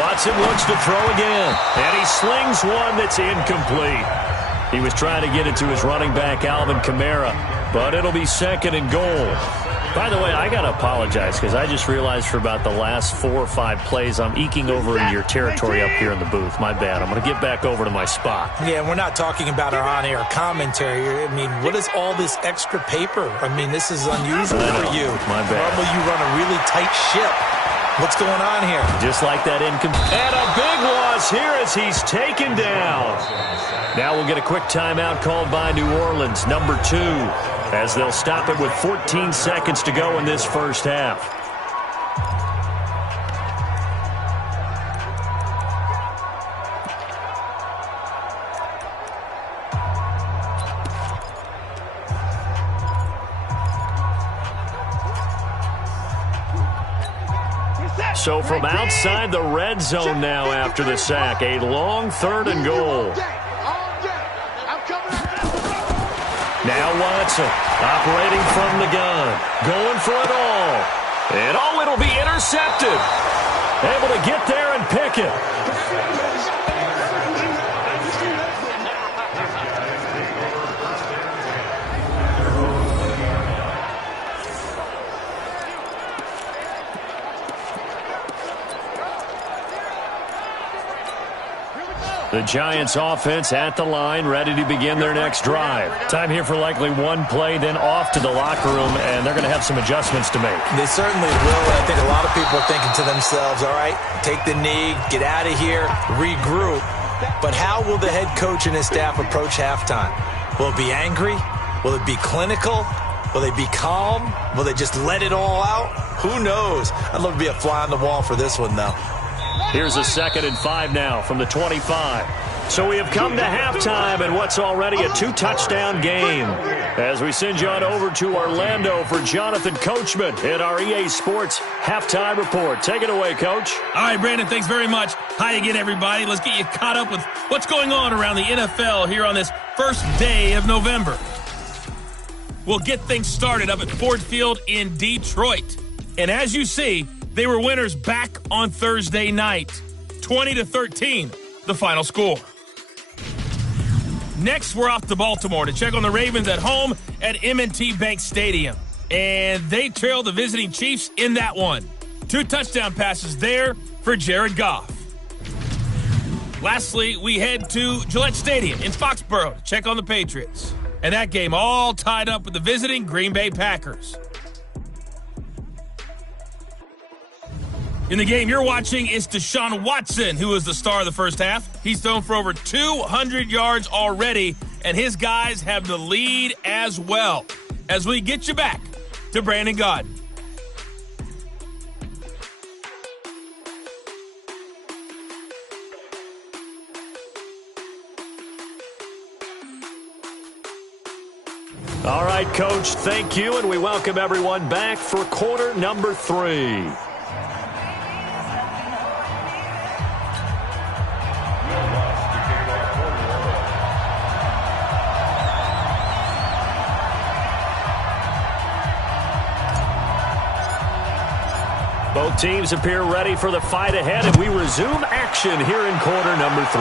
Watson looks to throw again, and he slings one that's incomplete. He was trying to get it to his running back, Alvin Kamara, but it'll be 2nd and goal. By the way, I got to apologize because I just realized for about the last 4 or 5 plays I'm eking over into your territory up here in the booth. My bad. I'm going to get back over to my spot. Yeah, we're not talking about our on-air commentary. I mean, what is all this extra paper? I mean, this is unusual for you. My bad. Normally you run a really tight ship. What's going on here? Just like that incomplete. And a big loss here as he's taken down. Now we'll get a quick timeout called by New Orleans, number 2, as they'll stop it with 14 seconds to go in this first half. So from outside the red zone now after the sack, a long 3rd and goal. Now Watson operating from the gun, going for it all. And it'll be intercepted. Able to get there and pick it. The Giants offense at the line, ready to begin their next drive. Time here for likely one play, then off to the locker room, and they're going to have some adjustments to make. They certainly will, and I think a lot of people are thinking to themselves, all right, take the knee, get out of here, regroup. But how will the head coach and his staff approach halftime? Will it be angry? Will it be clinical? Will they be calm? Will they just let it all out? Who knows? I'd love to be a fly on the wall for this one, though. Here's a 2nd and 5 now from the 25. So we have come to halftime and what's already a 2-touchdown game. As we send you on over to Orlando for Jonathan Coachman in our EA Sports Halftime Report. Take it away, Coach. All right, Brandon, thanks very much. Hi again, everybody. Let's get you caught up with what's going on around the NFL here on this first day of November. We'll get things started up at Ford Field in Detroit. And as you see, they were winners back on Thursday night. 20-13, the final score. Next, we're off to Baltimore to check on the Ravens at home at M&T Bank Stadium. And they trail the visiting Chiefs in that one. 2 touchdown passes there for Jared Goff. Lastly, we head to Gillette Stadium in Foxborough to check on the Patriots. And that game all tied up with the visiting Green Bay Packers. In the game you're watching is Deshaun Watson, who is the star of the first half. He's thrown for over 200 yards already, and his guys have the lead as well. As we get you back to Brandon Gaudin. All right, Coach, thank you, and we welcome everyone back for quarter number 3. Both teams appear ready for the fight ahead, and we resume action here in quarter number 3.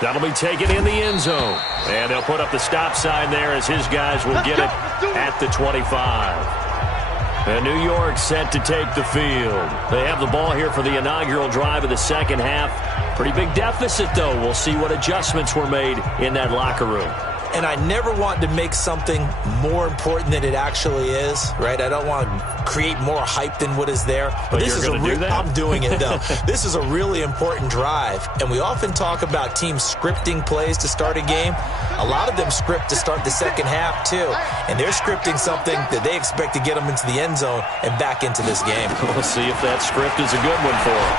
That'll be taken in the end zone. And they'll put up the stop sign there as his guys will get it at the 25. And New York set to take the field. They have the ball here for the inaugural drive of the second half. Pretty big deficit, though. We'll see what adjustments were made in that locker room. and I never want to make something more important than it actually is, right? I don't want to create more hype than what is there. But this is I'm doing it, though. This is a really important drive, and we often talk about teams scripting plays to start a game. A lot of them script to start the second half, too, and they're scripting something that they expect to get them into the end zone and back into this game. We'll see if that script is a good one for him.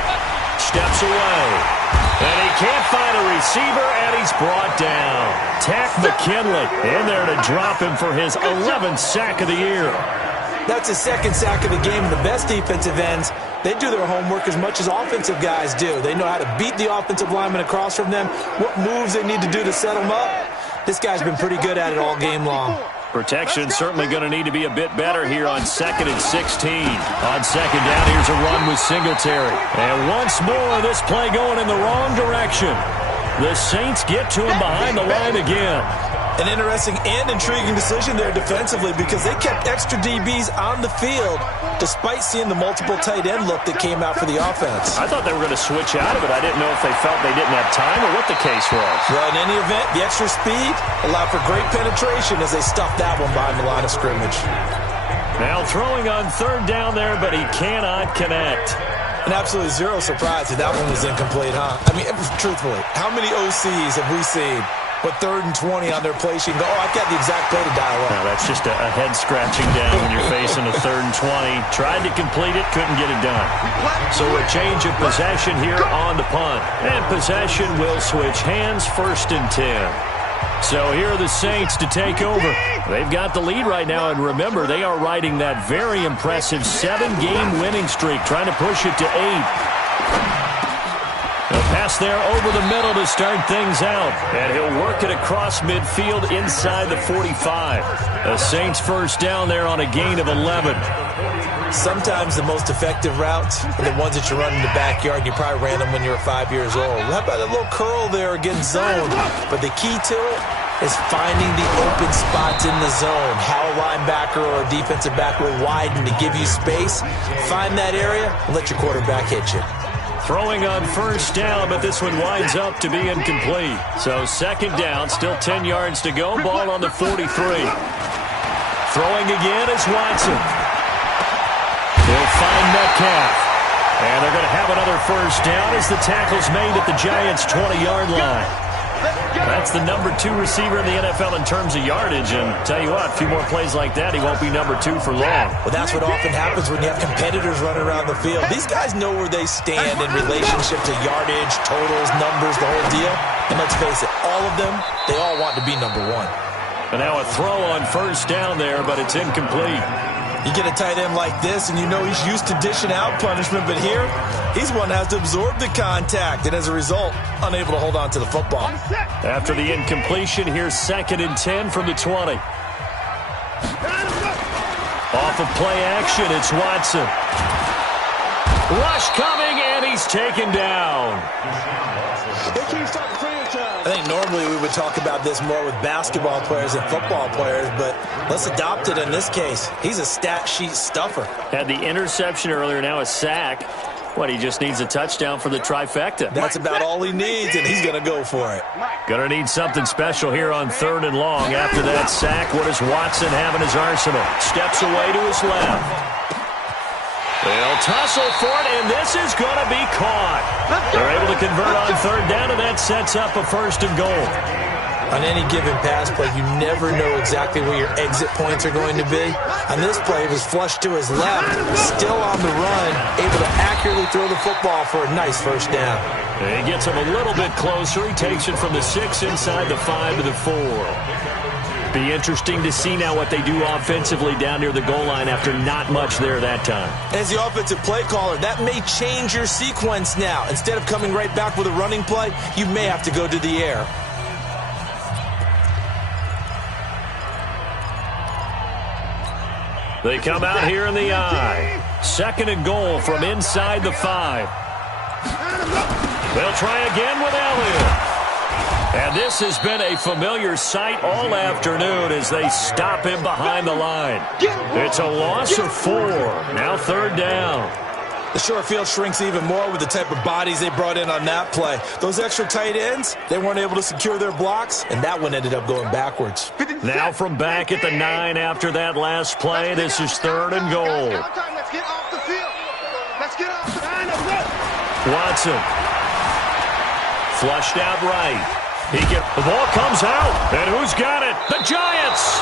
Steps away, and he can't find a receiver, and he's brought down. Takk McKinley in there to drop him for his 11th sack of the year. That's his second sack of the game, and the best defensive ends, they do their homework as much as offensive guys do. They know how to beat the offensive lineman across from them, what moves they need to do to set them up. This guy's been pretty good at it all game long. Protection certainly going to need to be a bit better here on 2nd and 16. On second down, here's a run with Singletary. And once more, this play going in the wrong direction. The Saints get to him behind the line again. An interesting and intriguing decision there defensively because they kept extra DBs on the field despite seeing the multiple tight end look that came out for the offense. I thought they were going to switch out of it. I didn't know if they felt they didn't have time or what the case was. Well, in any event, the extra speed allowed for great penetration as they stuffed that one behind the line of scrimmage. Now throwing on third down there, but he cannot connect. And absolutely zero surprise that that one was incomplete, huh? I mean, truthfully, how many OCs have we seen with 3rd and 20 on their play sheet and go, oh, I've got the exact play to dial up? Now, that's just a head-scratching down when you're facing a 3rd and 20. Tried to complete it, couldn't get it done. So a change of possession here on the punt. And possession will switch hands, 1st and 10. So here are the Saints to take over. They've got the lead right now, and remember, they are riding that very impressive 7-game winning streak, trying to push it to 8. A pass there over the middle to start things out, and he'll work it across midfield inside the 45. The Saints first down there on a gain of 11. Sometimes the most effective routes are the ones that you run in the backyard. You probably ran them when you were 5 years old. How about a little curl there against zone? But the key to it is finding the open spots in the zone. How a linebacker or a defensive back will widen to give you space. Find that area and let your quarterback hit you. Throwing on first down, but this one winds up to be incomplete. So second down, still 10 yards to go. Ball on the 43. Throwing again is Watson. He'll find Metcalf. And they're going to have another first down as the tackle's made at the Giants' 20-yard line. That's the number 2 receiver in the NFL in terms of yardage. And tell you what, a few more plays like that, he won't be number 2 for long. Well, that's what often happens when you have competitors running around the field. These guys know where they stand in relationship to yardage, totals, numbers, the whole deal. And let's face it, all of them, they all want to be number 1. And now a throw on first down there, but it's incomplete. You get a tight end like this, and you know he's used to dishing out punishment, but here, he's one that has to absorb the contact, and as a result, unable to hold on to the football. After the incompletion, here's 2nd and 10 from the 20. Off of play action, it's Watson. Rush coming, and he's taken down. I think normally we would talk about this more with basketball players and football players, but let's adopt it in this case. He's a stat sheet stuffer. Had the interception earlier, now a sack. What, he just needs a touchdown for the trifecta. That's about all he needs, and he's going to go for it. Going to need something special here on 3rd and long. After that sack, what does Watson have in his arsenal? Steps away to his left. They'll tussle for it, and this is going to be caught. They're able to convert on 3rd down, and that sets up a 1st and goal. On any given pass play, you never know exactly where your exit points are going to be. On this play, it was flushed to his left, still on the run, able to accurately throw the football for a nice 1st down. And he gets him a little bit closer. He takes it from the 6 inside the 5 to the 4. Be interesting to see now what they do offensively down near the goal line after not much there that time. As the offensive play caller, that may change your sequence now. Instead of coming right back with a running play, you may have to go to the air. They come out here in the eye. 2nd and goal from inside the 5. They'll try again with Elliott. And this has been a familiar sight all afternoon as they stop him behind the line. It's a loss of 4. Now 3rd down. The short field shrinks even more with the type of bodies they brought in on that play. Those extra tight ends, they weren't able to secure their blocks, and that one ended up going backwards. Now from back at the 9 after that last play, this is 3rd and goal. Let's get off the field. Let's get off the field. Watson. Flushed out right. The ball comes out, and who's got it? The Giants!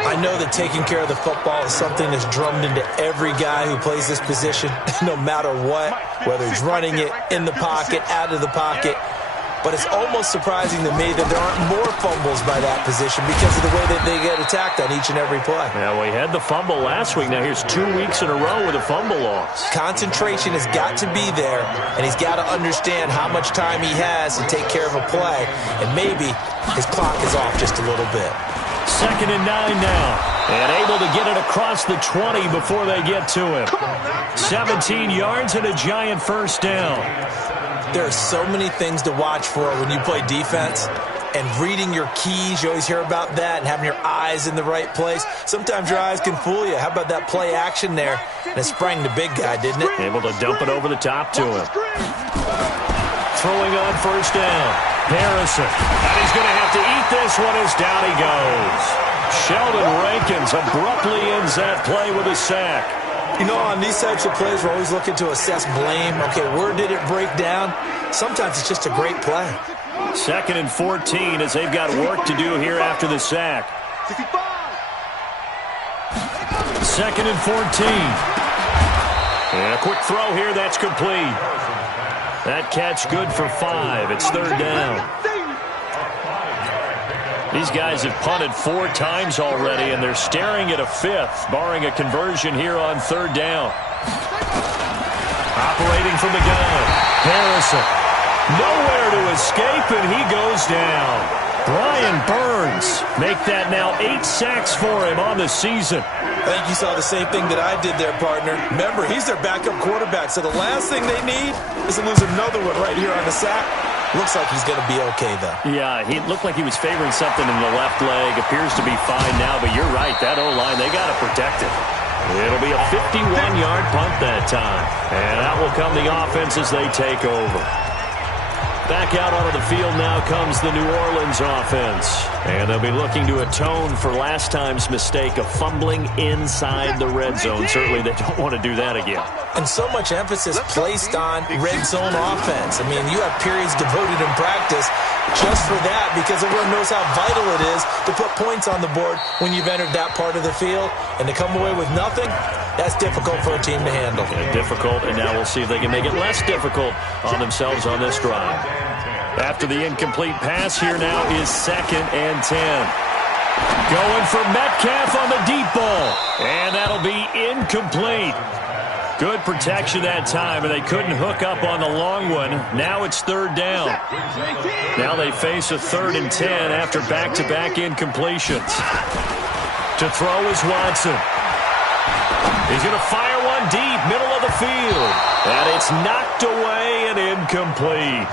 I know that taking care of the football is something that's drummed into every guy who plays this position, no matter what, whether he's running it, in the pocket, out of the pocket. But it's almost surprising to me that there aren't more fumbles by that position because of the way that they get attacked on each and every play. Yeah, we had the fumble last week. Now here's 2 weeks in a row with a fumble loss. Concentration has got to be there, and he's got to understand how much time he has to take care of a play, and maybe his clock is off just a little bit. 2nd and 9 now, and able to get it across the 20 before they get to him. 17 yards and a Giant first down. There are so many things to watch for when you play defense, and reading your keys, you always hear about that, and having your eyes in the right place. Sometimes your eyes can fool you. How about that play action there? And it sprang the big guy, didn't it? Able to dump it over the top to him. Throwing on first down. Harrison. And he's going to have to eat this one as down he goes. Sheldon Rankins abruptly ends that play with a sack. You know, on these types of plays, we're always looking to assess blame. Okay, where did it break down? Sometimes it's just a great play. 2nd and 14 as they've got work to do here after the sack. 2nd and 14. And a quick throw here, that's complete. That catch good for 5. It's 3rd down. These guys have punted 4 times already, and they're staring at a 5th, barring a conversion here on 3rd down. Operating from the gun, Harrison. Nowhere to escape, and he goes down. Brian Burns make that now 8 sacks for him on the season. I think you saw the same thing that I did there, partner. Remember, he's their backup quarterback, so the last thing they need is to lose another one right here on the sack. Looks like he's going to be okay, though. Yeah, he looked like he was favoring something in the left leg. Appears to be fine now, but you're right. That O-line, they got to protect it. It'll be a 51-yard punt that time. And out will come the offense as they take over. Back out onto the field now comes the New Orleans offense. And they'll be looking to atone for last time's mistake of fumbling inside the red zone. Certainly they don't want to do that again. And so much emphasis placed on red zone offense. I mean, you have periods devoted in practice just for that because everyone knows how vital it is to put points on the board when you've entered that part of the field. And to come away with nothing, that's difficult for a team to handle. Yeah, difficult, and now we'll see if they can make it less difficult on themselves on this drive. After the incomplete pass, here now is 2nd and 10. Going for Metcalf on the deep ball, and that'll be incomplete. Good protection that time, and they couldn't hook up on the long one. Now it's 3rd down. Now they face a 3rd and 10 after back-to-back incompletions. To throw is Watson. He's going to fire one deep, middle of the field. And it's knocked away and incomplete.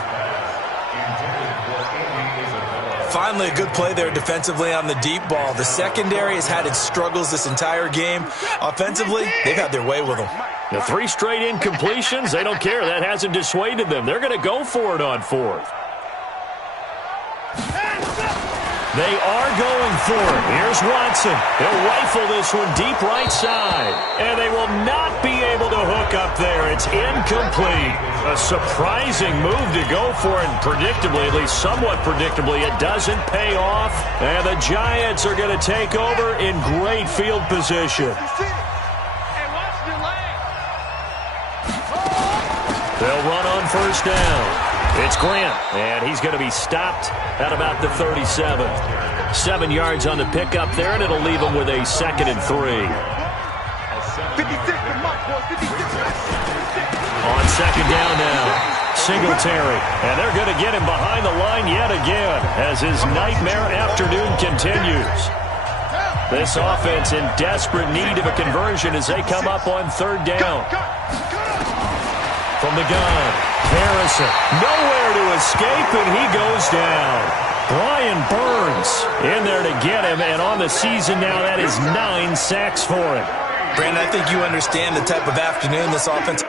Finally, a good play there defensively on the deep ball. The secondary has had its struggles this entire game. Offensively, they've had their way with them. The 3 straight incompletions, they don't care. That hasn't dissuaded them. They're going to go for it on 4th. They are going for it. Here's Watson. He'll rifle this one deep right side. And they will not be able to hook up there. It's incomplete. A surprising move to go for it. And predictably, at least somewhat predictably, it doesn't pay off. And the Giants are going to take over in great field position. They'll run on first down. It's Grant, and he's going to be stopped at about the 37. 7 yards on the pickup there, and it'll leave him with a 2nd and 3. On 2nd down now, Singletary, and they're going to get him behind the line yet again as his nightmare afternoon continues. This offense in desperate need of a conversion as they come up on 3rd down. From the gun, Harrison, nowhere to escape, and he goes down. Brian Burns in there to get him, and on the season now, that is 9 sacks for him. Brandon, I think you understand the type of afternoon this offense.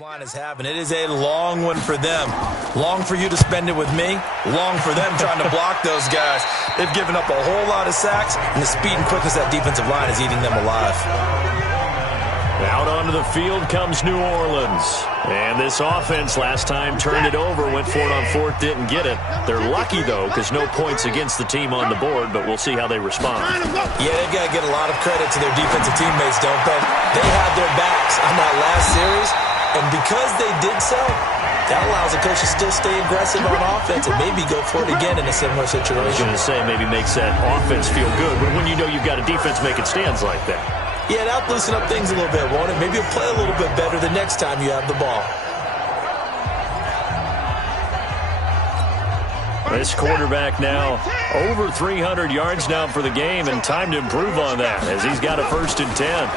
Line is having. It is a long one for them. Long for you to spend it with me. Long for them trying to block those guys. They've given up a whole lot of sacks, and the speed and quickness of that defensive line is eating them alive. Out onto the field comes New Orleans. And this offense last time turned it over, went for it on fourth, didn't get it. They're lucky, though, because no points against the team on the board, but we'll see how they respond. Yeah, they've got to get a lot of credit to their defensive teammates, don't they? They had their backs on that last series. And because they did so, that allows the coach to still stay aggressive on offense and maybe go for it again in a similar situation. I was going to say, maybe makes that offense feel good. But when you know you've got a defense making stands like that. Yeah, that'll loosen up things a little bit, won't it? Maybe you'll play a little bit better the next time you have the ball. This quarterback now over 300 yards now for the game, and time to improve on that as he's got a 1st and 10.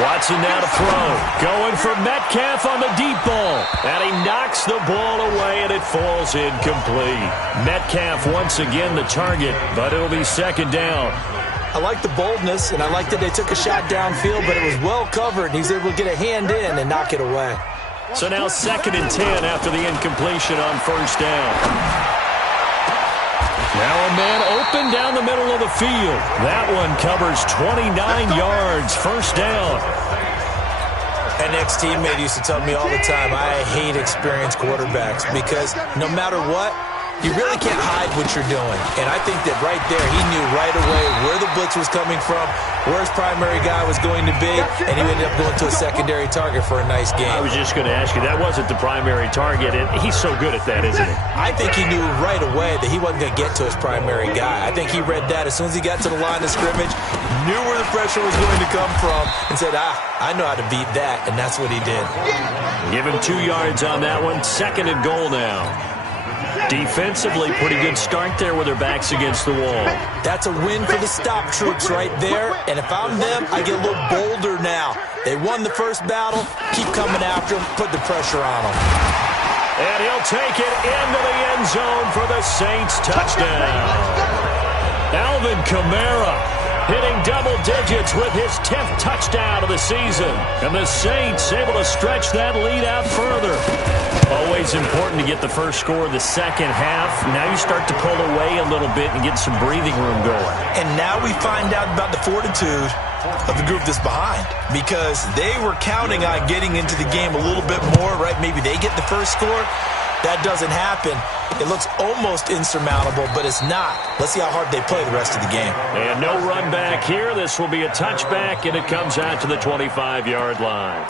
Watson now to throw. Going for Metcalf on the deep ball. And he knocks the ball away, and it falls incomplete. Metcalf once again the target, but it'll be 2nd down. I like the boldness, and I like that they took a shot downfield, but it was well covered, and he's able to get a hand in and knock it away. So now 2nd and 10 after the incompletion on 1st down. Now a man open down the middle of the field. That one covers 29 yards. First down. An ex-teammate used to tell me all the time, I hate experienced quarterbacks because no matter what, you really can't hide what you're doing. And I think that right there, he knew right away where the blitz was coming from, where his primary guy was going to be, and he ended up going to a secondary target for a nice game. I was just going to ask you, that wasn't the primary target, and he's so good at that, isn't he? I think he knew right away that he wasn't going to get to his primary guy. I think he read that as soon as he got to the line of scrimmage, knew where the pressure was going to come from, and said, I know how to beat that, and that's what he did. Give him 2 yards on that one. Second and goal now. Defensively, pretty good start there with their backs against the wall. That's a win for the stop troops right there. And if I'm them, I get a little bolder now. They won the first battle. Keep coming after them. Put the pressure on them. And he'll take it into the end zone for the Saints touchdown. Alvin Kamara hitting double digits with his 10th touchdown of the season. And the Saints able to stretch that lead out further. Always important to get the first score of the second half. Now you start to pull away a little bit and get some breathing room going. And now we find out about the fortitude of the group that's behind, because they were counting on getting into the game a little bit more, right? Maybe they get the first score. That doesn't happen. It looks almost insurmountable, but it's not. Let's see how hard they play the rest of the game. And no run back here. This will be a touchback, and it comes out to the 25-yard line.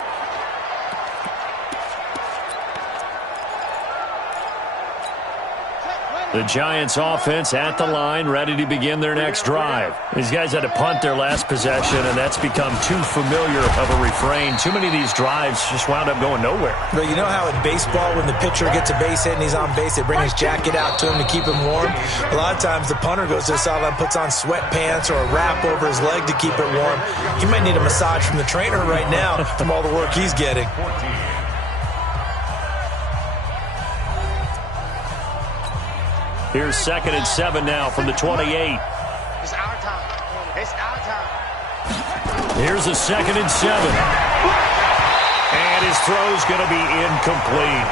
The Giants offense at the line, ready to begin their next drive. These guys had to punt their last possession, and that's become too familiar of a refrain. Too many of these drives just wound up going nowhere. But you know how in baseball, when the pitcher gets a base hit and he's on base, they bring his jacket out to him to keep him warm? A lot of times the punter goes to the sideline, puts on sweatpants or a wrap over his leg to keep it warm. He might need a massage from the trainer right now from all the work he's getting. Here's 2nd and 7 now from the 28. It's our time. It's our time. Here's a 2nd and 7. And his throw's going to be incomplete.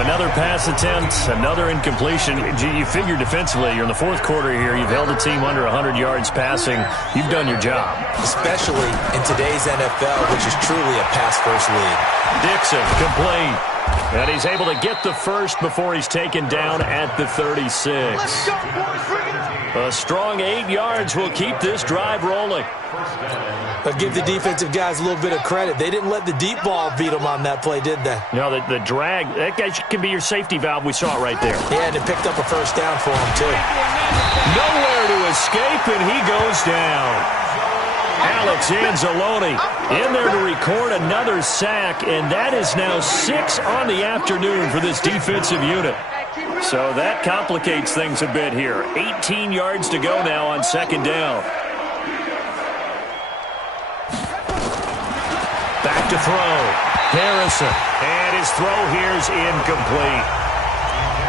Another pass attempt, another incompletion. You figure defensively, you're in the fourth quarter here. You've held a team under 100 yards passing. You've done your job. Especially in today's NFL, which is truly a pass-first league. Dixon, complete. And he's able to get the first before he's taken down at the 36. A strong 8 yards will keep this drive rolling. But give the defensive guys a little bit of credit. They didn't let the deep ball beat them on that play, did they? No, the drag, that guy can be your safety valve. We saw it right there. Yeah, and it picked up a first down for him, too. Nowhere to escape, and he goes down. Alex Anzalone in there to record another sack, and that is now 6 on the afternoon for this defensive unit. So that complicates things a bit here. 18 yards to go now on 2nd down. Back to throw. Harrison. And his throw here is incomplete.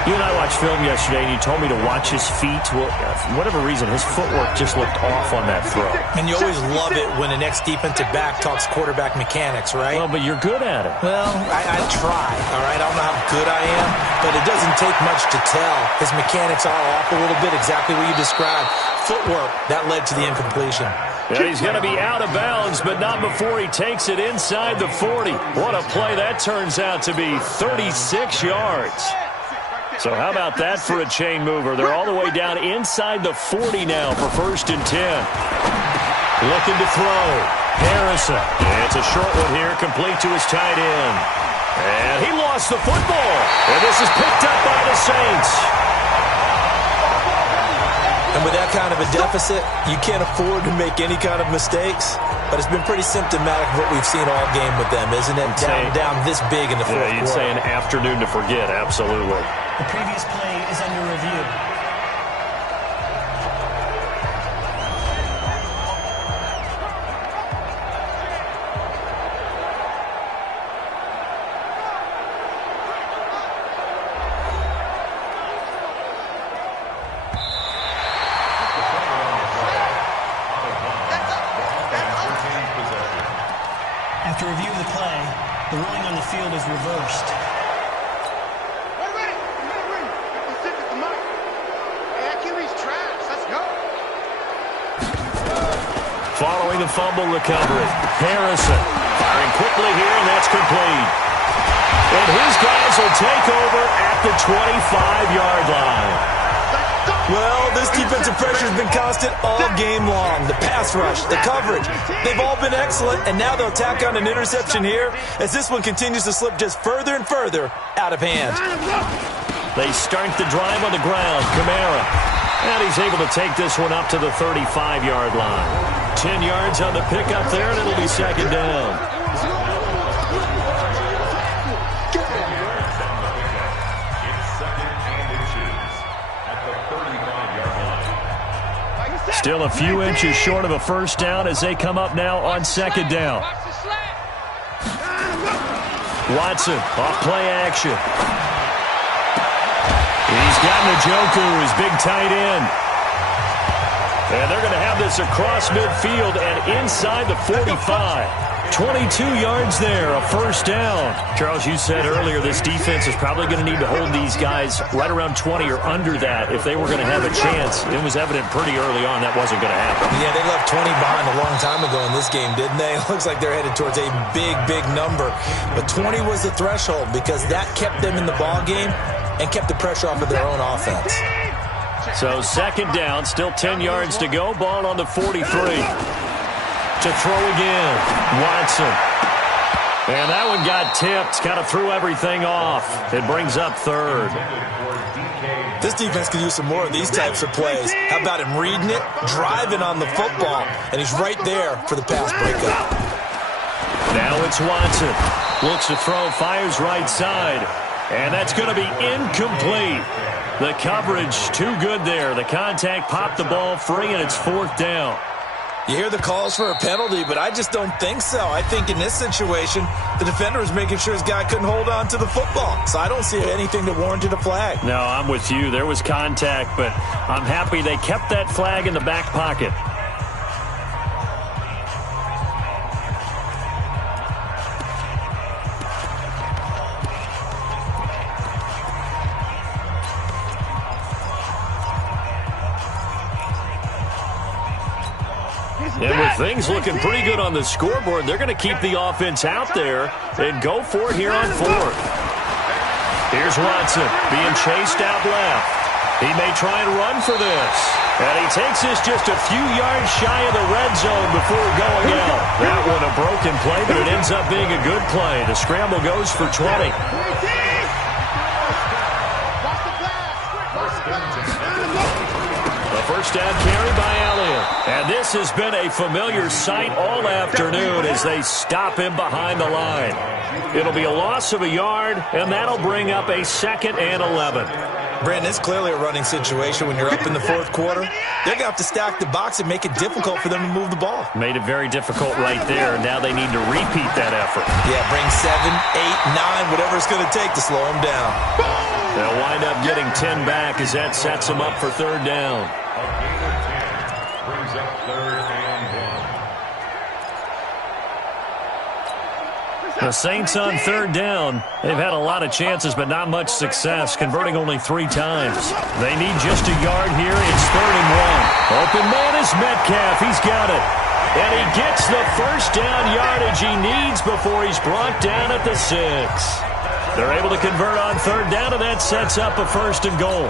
You and I watched film yesterday, and you told me to watch his feet. Well, for whatever reason, his footwork just looked off on that throw. And you always love it when an ex-defensive back talks quarterback mechanics, right? Well, but you're good at it. Well, I try, all right? I don't know how good I am, but it doesn't take much to tell. His mechanics are off a little bit, exactly what you described. Footwork, that led to the incompletion. Yeah, he's going to be out of bounds, but not before he takes it inside the 40. What a play that turns out to be, 36 yards. So how about that for a chain mover? They're all the way down inside the 40 now for 1st and 10. Looking to throw. Harrison. It's a short one here, complete to his tight end. And he lost the football. And this is picked up by the Saints. And with that kind of a deficit, you can't afford to make any kind of mistakes. But it's been pretty symptomatic of what we've seen all game with them, isn't it? Down this big in the fourth quarter. You'd say an afternoon to forget, absolutely. The previous play is under review. After review of the play, the ruling on the field is reversed. following the fumble recovery. Harrison firing quickly here, and that's complete. And his guys will take over at the 25-yard line. Well, this defensive pressure has been constant all game long. The pass rush, the coverage, they've all been excellent, and now they'll tack on an interception here as this one continues to slip just further and further out of hand. They start the drive on the ground. Kamara. And he's able to take this one up to the 35-yard line. 10 yards on the pickup there, and it'll be second down. Still a few inches short of a first down as they come up now on second down. Watson off play action. He's got Njoku, his big tight end. And they're going to have this across midfield and inside the 45. 22 yards there, a first down. Charles, you said earlier this defense is probably going to need to hold these guys right around 20 or under that if they were going to have a chance. It was evident pretty early on that wasn't going to happen. Yeah, they left 20 behind a long time ago in this game, didn't they? It looks like they're headed towards a big, big number. But 20 was the threshold because that kept them in the ball game and kept the pressure off of their own offense. So second down, still 10 yards to go. Ball on the 43. To throw again, Watson. And that one got tipped, kind of threw everything off. It brings up third. This defense could use some more of these types of plays. How about him reading it, driving on the football, and he's right there for the pass breakup. Now it's Watson. Looks to throw, fires right side. And that's going to be incomplete. The coverage too good there. The contact popped the ball free, and it's fourth down. You hear the calls for a penalty, but I just don't think so. I think in this situation, the defender was making sure his guy couldn't hold on to the football. So I don't see anything that warranted a flag. No, I'm with you. There was contact, but I'm happy they kept that flag in the back pocket. And with things looking pretty good on the scoreboard, they're going to keep the offense out there and go for it here on fourth. Here's Watson being chased out left. He may try and run for this. And he takes this just a few yards shy of the red zone before going out. That one a broken play, but it ends up being a good play. The scramble goes for 20. First down carry by Elliott. And this has been a familiar sight all afternoon as they stop him behind the line. It'll be a loss of a yard, and that'll bring up a 2nd and 11. Brandon, it's clearly a running situation when you're up in the fourth quarter. They're going to have to stack the box and make it difficult for them to move the ball. Made it very difficult right there. Now they need to repeat that effort. Yeah, bring 7, 8, 9, whatever it's going to take to slow them down. They'll wind up getting 10 back as that sets them up for third down. Brings up 3rd and 1. The Saints on third down. They've had a lot of chances, but not much success, converting only 3 times. They need just a yard here. It's 3rd and 1. Open man is Metcalf. He's got it. And he gets the first down yardage he needs before he's brought down at the 6. They're able to convert on third down, and that sets up a 1st and goal.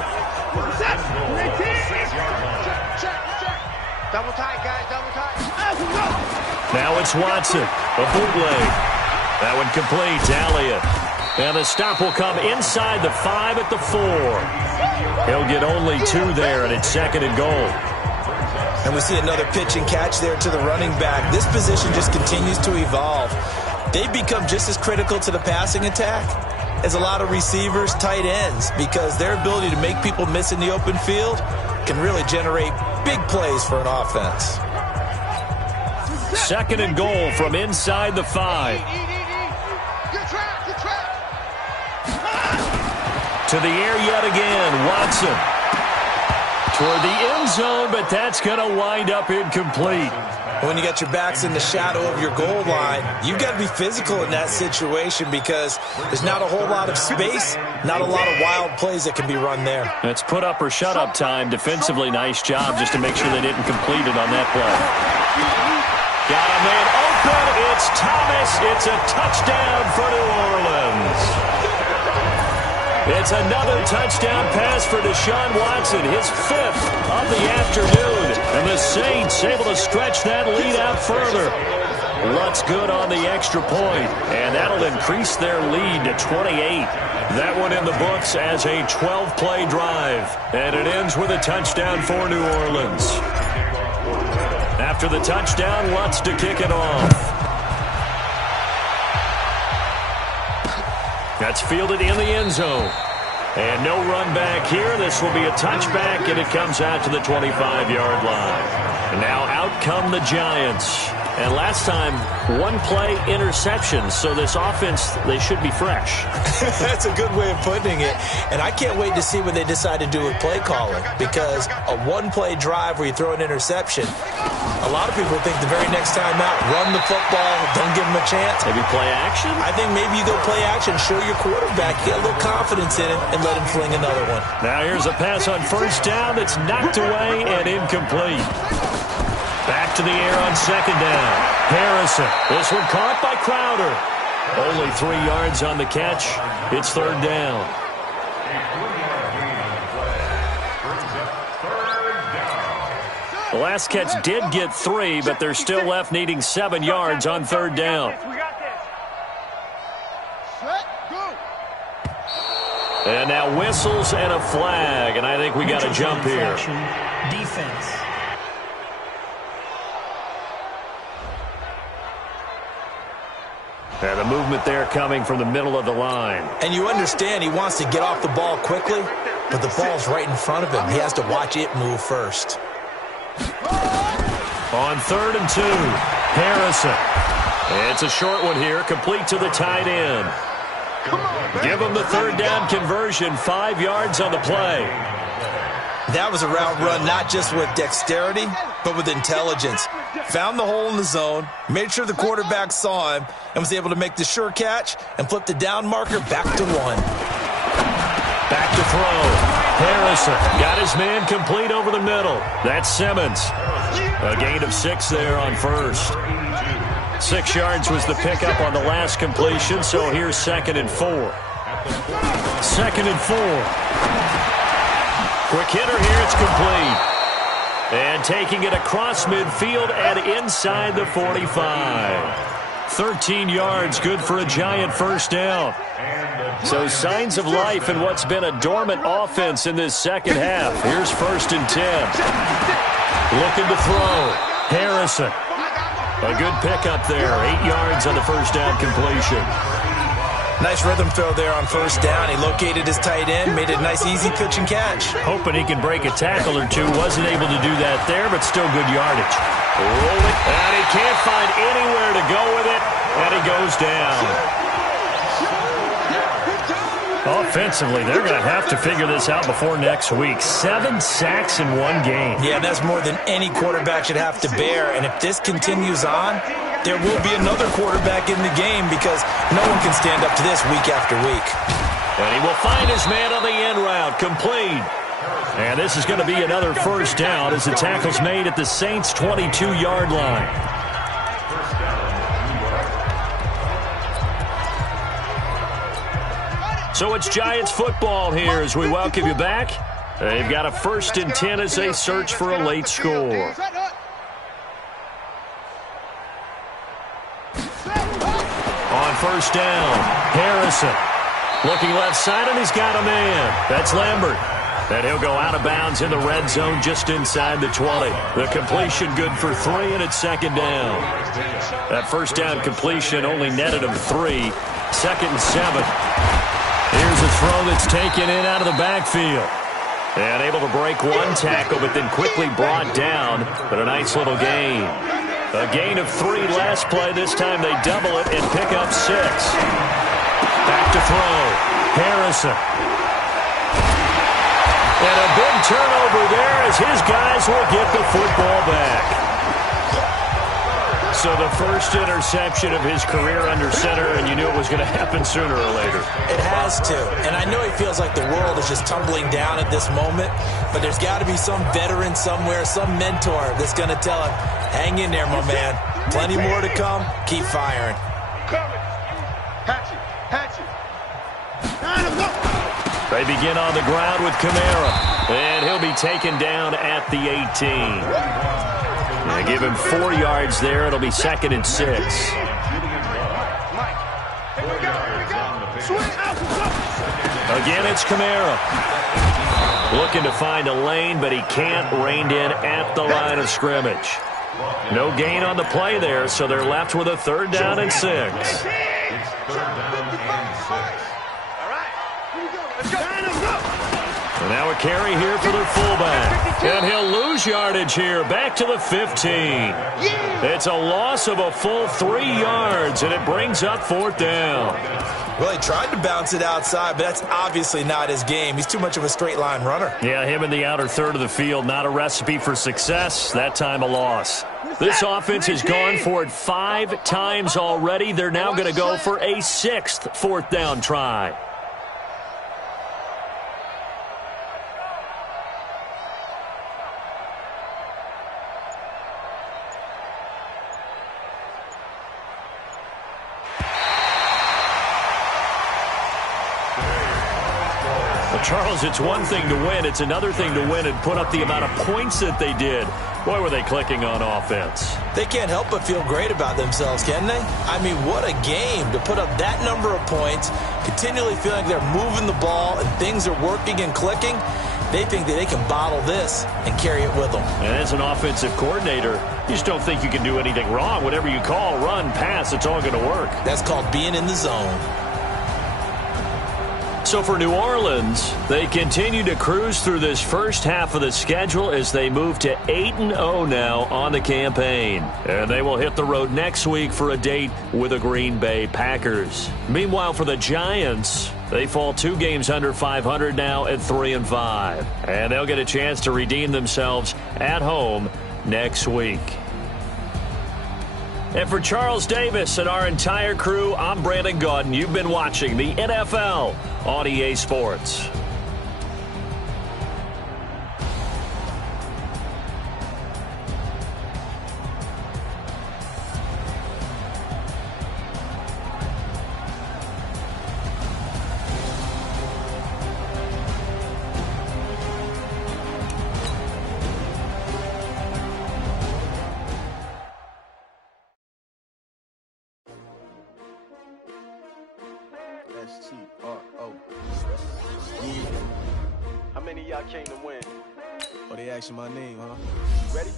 Double tight, guys, double tight. Now it's Watson, a bootleg. That one complete to Elliott. And the stop will come inside the 5 at the 4. He'll get only 2 there, and it's 2nd and goal. And we see another pitch and catch there to the running back. This position just continues to evolve. They've become just as critical to the passing attack as a lot of receivers, tight ends, because their ability to make people miss in the open field can really generate big plays for an offense. 2nd and goal from inside the 5. Good trap, good trap. To the air yet again, Watson. toward the end zone, but that's going to wind up incomplete. When you got your backs in the shadow of your goal line, you've got to be physical in that situation because there's not a whole lot of space, not a lot of wild plays that can be run there. It's put up or shut up time. Defensively, nice job just to make sure they didn't complete it on that play. Got a man open. It's Thomas. It's a touchdown for New Orleans. It's another touchdown pass for Deshaun Watson, his 5th of the afternoon. And the Saints able to stretch that lead out further. Lutz good on the extra point, and that'll increase their lead to 28. That one in the books as a 12-play drive. And it ends with a touchdown for New Orleans. After the touchdown, Lutz to kick it off. That's fielded in the end zone. And no run back here. This will be a touchback, and it comes out to the 25-yard line. And now out come the Giants. And last time, one-play interception. So this offense, they should be fresh. That's a good way of putting it. And I can't wait to see what they decide to do with play calling. Because a one-play drive where you throw an interception, a lot of people think the very next time out, run the football, don't give them a chance. Maybe play action? I think maybe you go play action, show your quarterback, get a little confidence in it, and let him fling another one. Now here's a pass on first down that's knocked away and incomplete. Back to the air on second down. Harrison. This one caught by Crowder. Only 3 yards on the catch. It's third down. The last catch did get 3, but they're still left needing 7 yards on third down. And now whistles and a flag, and I think we got a jump here. Defense. And the movement there coming from the middle of the line. And you understand he wants to get off the ball quickly, but the ball's right in front of him. He has to watch it move first. On 3rd and 2, Harrison. It's a short one here, complete to the tight end. Give him the third down conversion, 5 yards on the play. That was a route run not just with dexterity, but with intelligence. Found the hole in the zone, made sure the quarterback saw him, and was able to make the sure catch and flip the down marker back to 1. Back to throw. Harrison got his man complete over the middle. That's Simmons. A gain of 6 there on first. 6 yards was the pickup on the last completion, so here's 2nd and 4. 2nd and 4. Quick hitter here, it's complete. And taking it across midfield and inside the 45. 13 yards, good for a Giant first down. So signs of life in what's been a dormant offense in this second half. Here's 1st and 10. Looking to throw. Harrison. A good pickup there. 8 yards on the first down completion. Nice rhythm throw there on first down. He located his tight end, made it a nice easy pitch and catch. Hoping he can break a tackle or two. Wasn't able to do that there, but still good yardage. Roll it, and he can't find anywhere to go with it, and he goes down. Offensively, they're going to have to figure this out before next week. 7 sacks in one game. Yeah, that's more than any quarterback should have to bear. And if this continues on, there will be another quarterback in the game because no one can stand up to this week after week. And he will find his man on the end route, complete. And this is going to be another first down as the tackle's made at the Saints' 22-yard line. So it's Giants football here as we welcome you back. They've got a 1st and 10 as they search for a late score. On first down, Harrison. Looking left side, and he's got a man. That's Lambert. And he'll go out of bounds in the red zone just inside the 20. The completion good for 3, and it's 2nd down. That first down completion only netted him 3. 2nd and 7. Here's a throw that's taken in out of the backfield. And able to break one tackle, but then quickly brought down. But a nice little gain. A gain of 3 last play. This time they double it and pick up 6. Back to throw. Harrison. And a big turnover there as his guys will get the football back. So the first interception of his career under center, and you knew it was going to happen sooner or later. It has to. And I know he feels like the world is just tumbling down at this moment, but there's got to be some veteran somewhere, some mentor that's going to tell him, hang in there, my man. Plenty more to come. Keep firing. They begin on the ground with Kamara, and he'll be taken down at the 18. They give him 4 yards there. It'll be 2nd and 6. Again, it's Kamara. Looking to find a lane, but he can't. Reined in at the line of scrimmage. No gain on the play there, so they're left with a 3rd down and 6. It's 3rd down and 6. And now a carry here for their fullback. And he'll lose yardage here, back to the 15. It's a loss of a full 3 yards, and it brings up 4th down. Well, he tried to bounce it outside, but that's obviously not his game. He's too much of a straight-line runner. Yeah, him in the outer third of the field, not a recipe for success. That time a loss. This offense has gone for it 5 times already. They're now going to go for a 6th 4th down try. Charles, it's one thing to win. It's another thing to win and put up the amount of points that they did. Boy, were they clicking on offense. They can't help but feel great about themselves, can they? I mean, what a game to put up that number of points, continually feeling they're moving the ball and things are working and clicking. They think that they can bottle this and carry it with them. And as an offensive coordinator, you just don't think you can do anything wrong. Whatever you call, run, pass, it's all going to work. That's called being in the zone. So for New Orleans, they continue to cruise through this first half of the schedule as they move to 8-0 now on the campaign. And they will hit the road next week for a date with the Green Bay Packers. Meanwhile, for the Giants, they fall 2 games under 500 now at 3-5. And they'll get a chance to redeem themselves at home next week. And for Charles Davis and our entire crew, I'm Brandon Gaudin. You've been watching the NFL on EA Sports. S-T-R-O. Yeah. How many of y'all came to win? Oh, they asking my name, huh? You ready?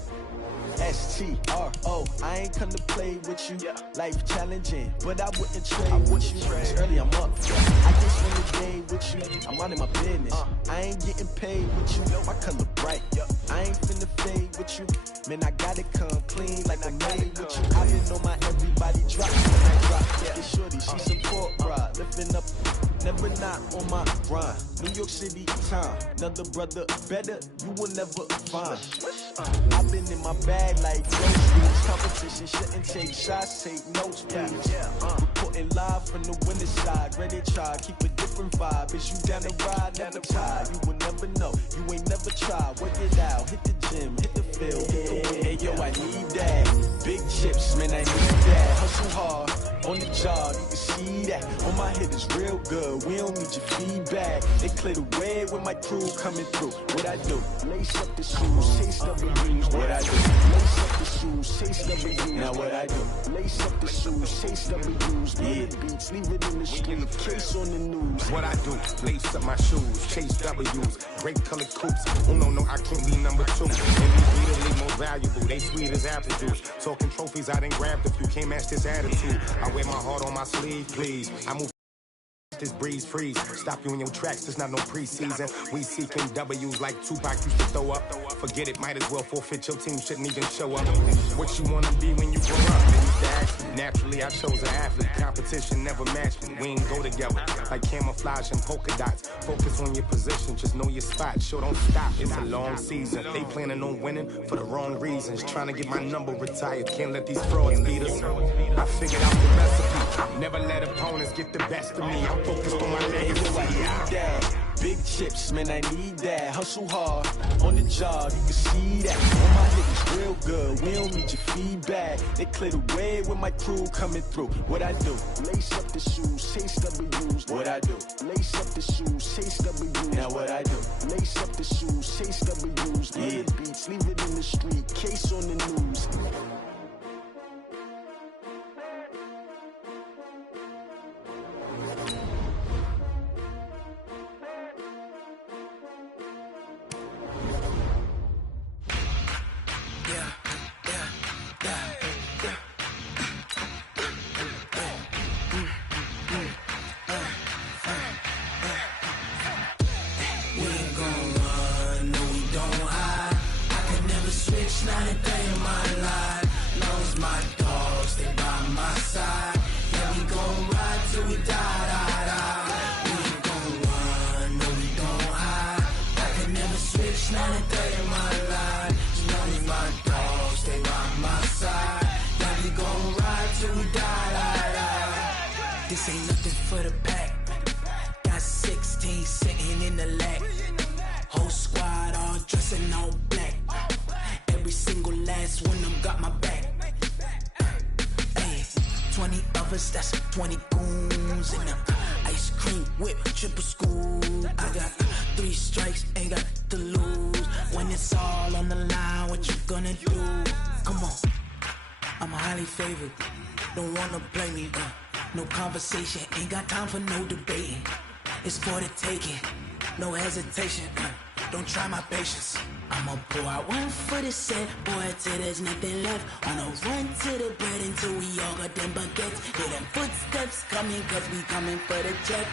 S-T-R-O. I ain't come to play with you. Yeah. Life challenging, but I wouldn't trade with you. It's early, I'm up. I just win the day with you. I'm minding my business. I ain't getting paid with you. My color bright. I ain't finna fade with you. Man, I gotta come clean like I made with you. I been on my everybody drop when I drop. Yeah, shorty, she support ride. Lifting up, never not on my grind. New York City time. Another brother better, you will never find. I've been in my bag like groceries. Competition shouldn't take shots, take notes, please. Reporting live from the winning side. Ready to try, keep a different vibe. Is you down the ride, never tired. You will never know, you ain't never tried. Work it out, hit the gym, hit the field. Hey yo, I need that. Big chips, man, I need that. Hustle hard, on the job, you can see that. On my head is real good, we don't need your feedback. They clear the way with my crew coming through. What I do? Lace up the shoes, chase W's. What I do? Lace up the shoes, chase W's. Now what I do? Lace up the shoes, chase W's. Yeah, beats, leave it in the street, case on the news. What I do? Lace up my shoes, chase W's. Great colored coops. Oh no, I can't be number 2. Individually most valuable, they sweet as apple juice. Talking trophies, I didn't grab the few. Can't match this attitude. I wear my heart on my sleeve, please. I move This breeze freeze, stop you in your tracks, there's not no preseason. We seeking W's like Tupac used to throw up. Forget it, might as well forfeit, your team shouldn't even show up. What you wanna be when you grow up? Naturally, I chose an athlete, competition never matched me. We ain't go together, like camouflage and polka dots. Focus on your position, just know your spot, sure don't stop. It's a long season, they planning on winning for the wrong reasons. Trying to get my number retired, can't let these frauds beat us. I figured out the recipe, never let opponents get the best of me. I'm focused on my legacy. Big chips, man, I need that. Hustle hard on the job, you can see that. All my niggas real good, we don't need your feedback. They clear the way with my crew coming through. What I do? Lace up the shoes, chase W's. What I do? Lace up the shoes, chase W's. Now what I do? Lace up the shoes, chase W's. Yeah. The beats, leave it in the street, case on the news. This ain't nothing for the pack. Got 16 sitting in the lag. Whole squad all dressing all black. Every single last one of them got my back. Hey, 20 of us, that's 20 goons in the ice cream whip, triple scoop. I got 3 strikes, ain't got to lose. When it's all on the line, what you gonna do? Come on, I'm highly favored. Don't wanna play me, no conversation, ain't got time for no debating. It's for the taking, no hesitation. Don't try my patience. I'ma pour out one for the set, boy, till there's nothing left. On a run to the bread until we all got them baguettes. Hear them footsteps coming, cause we coming for the check.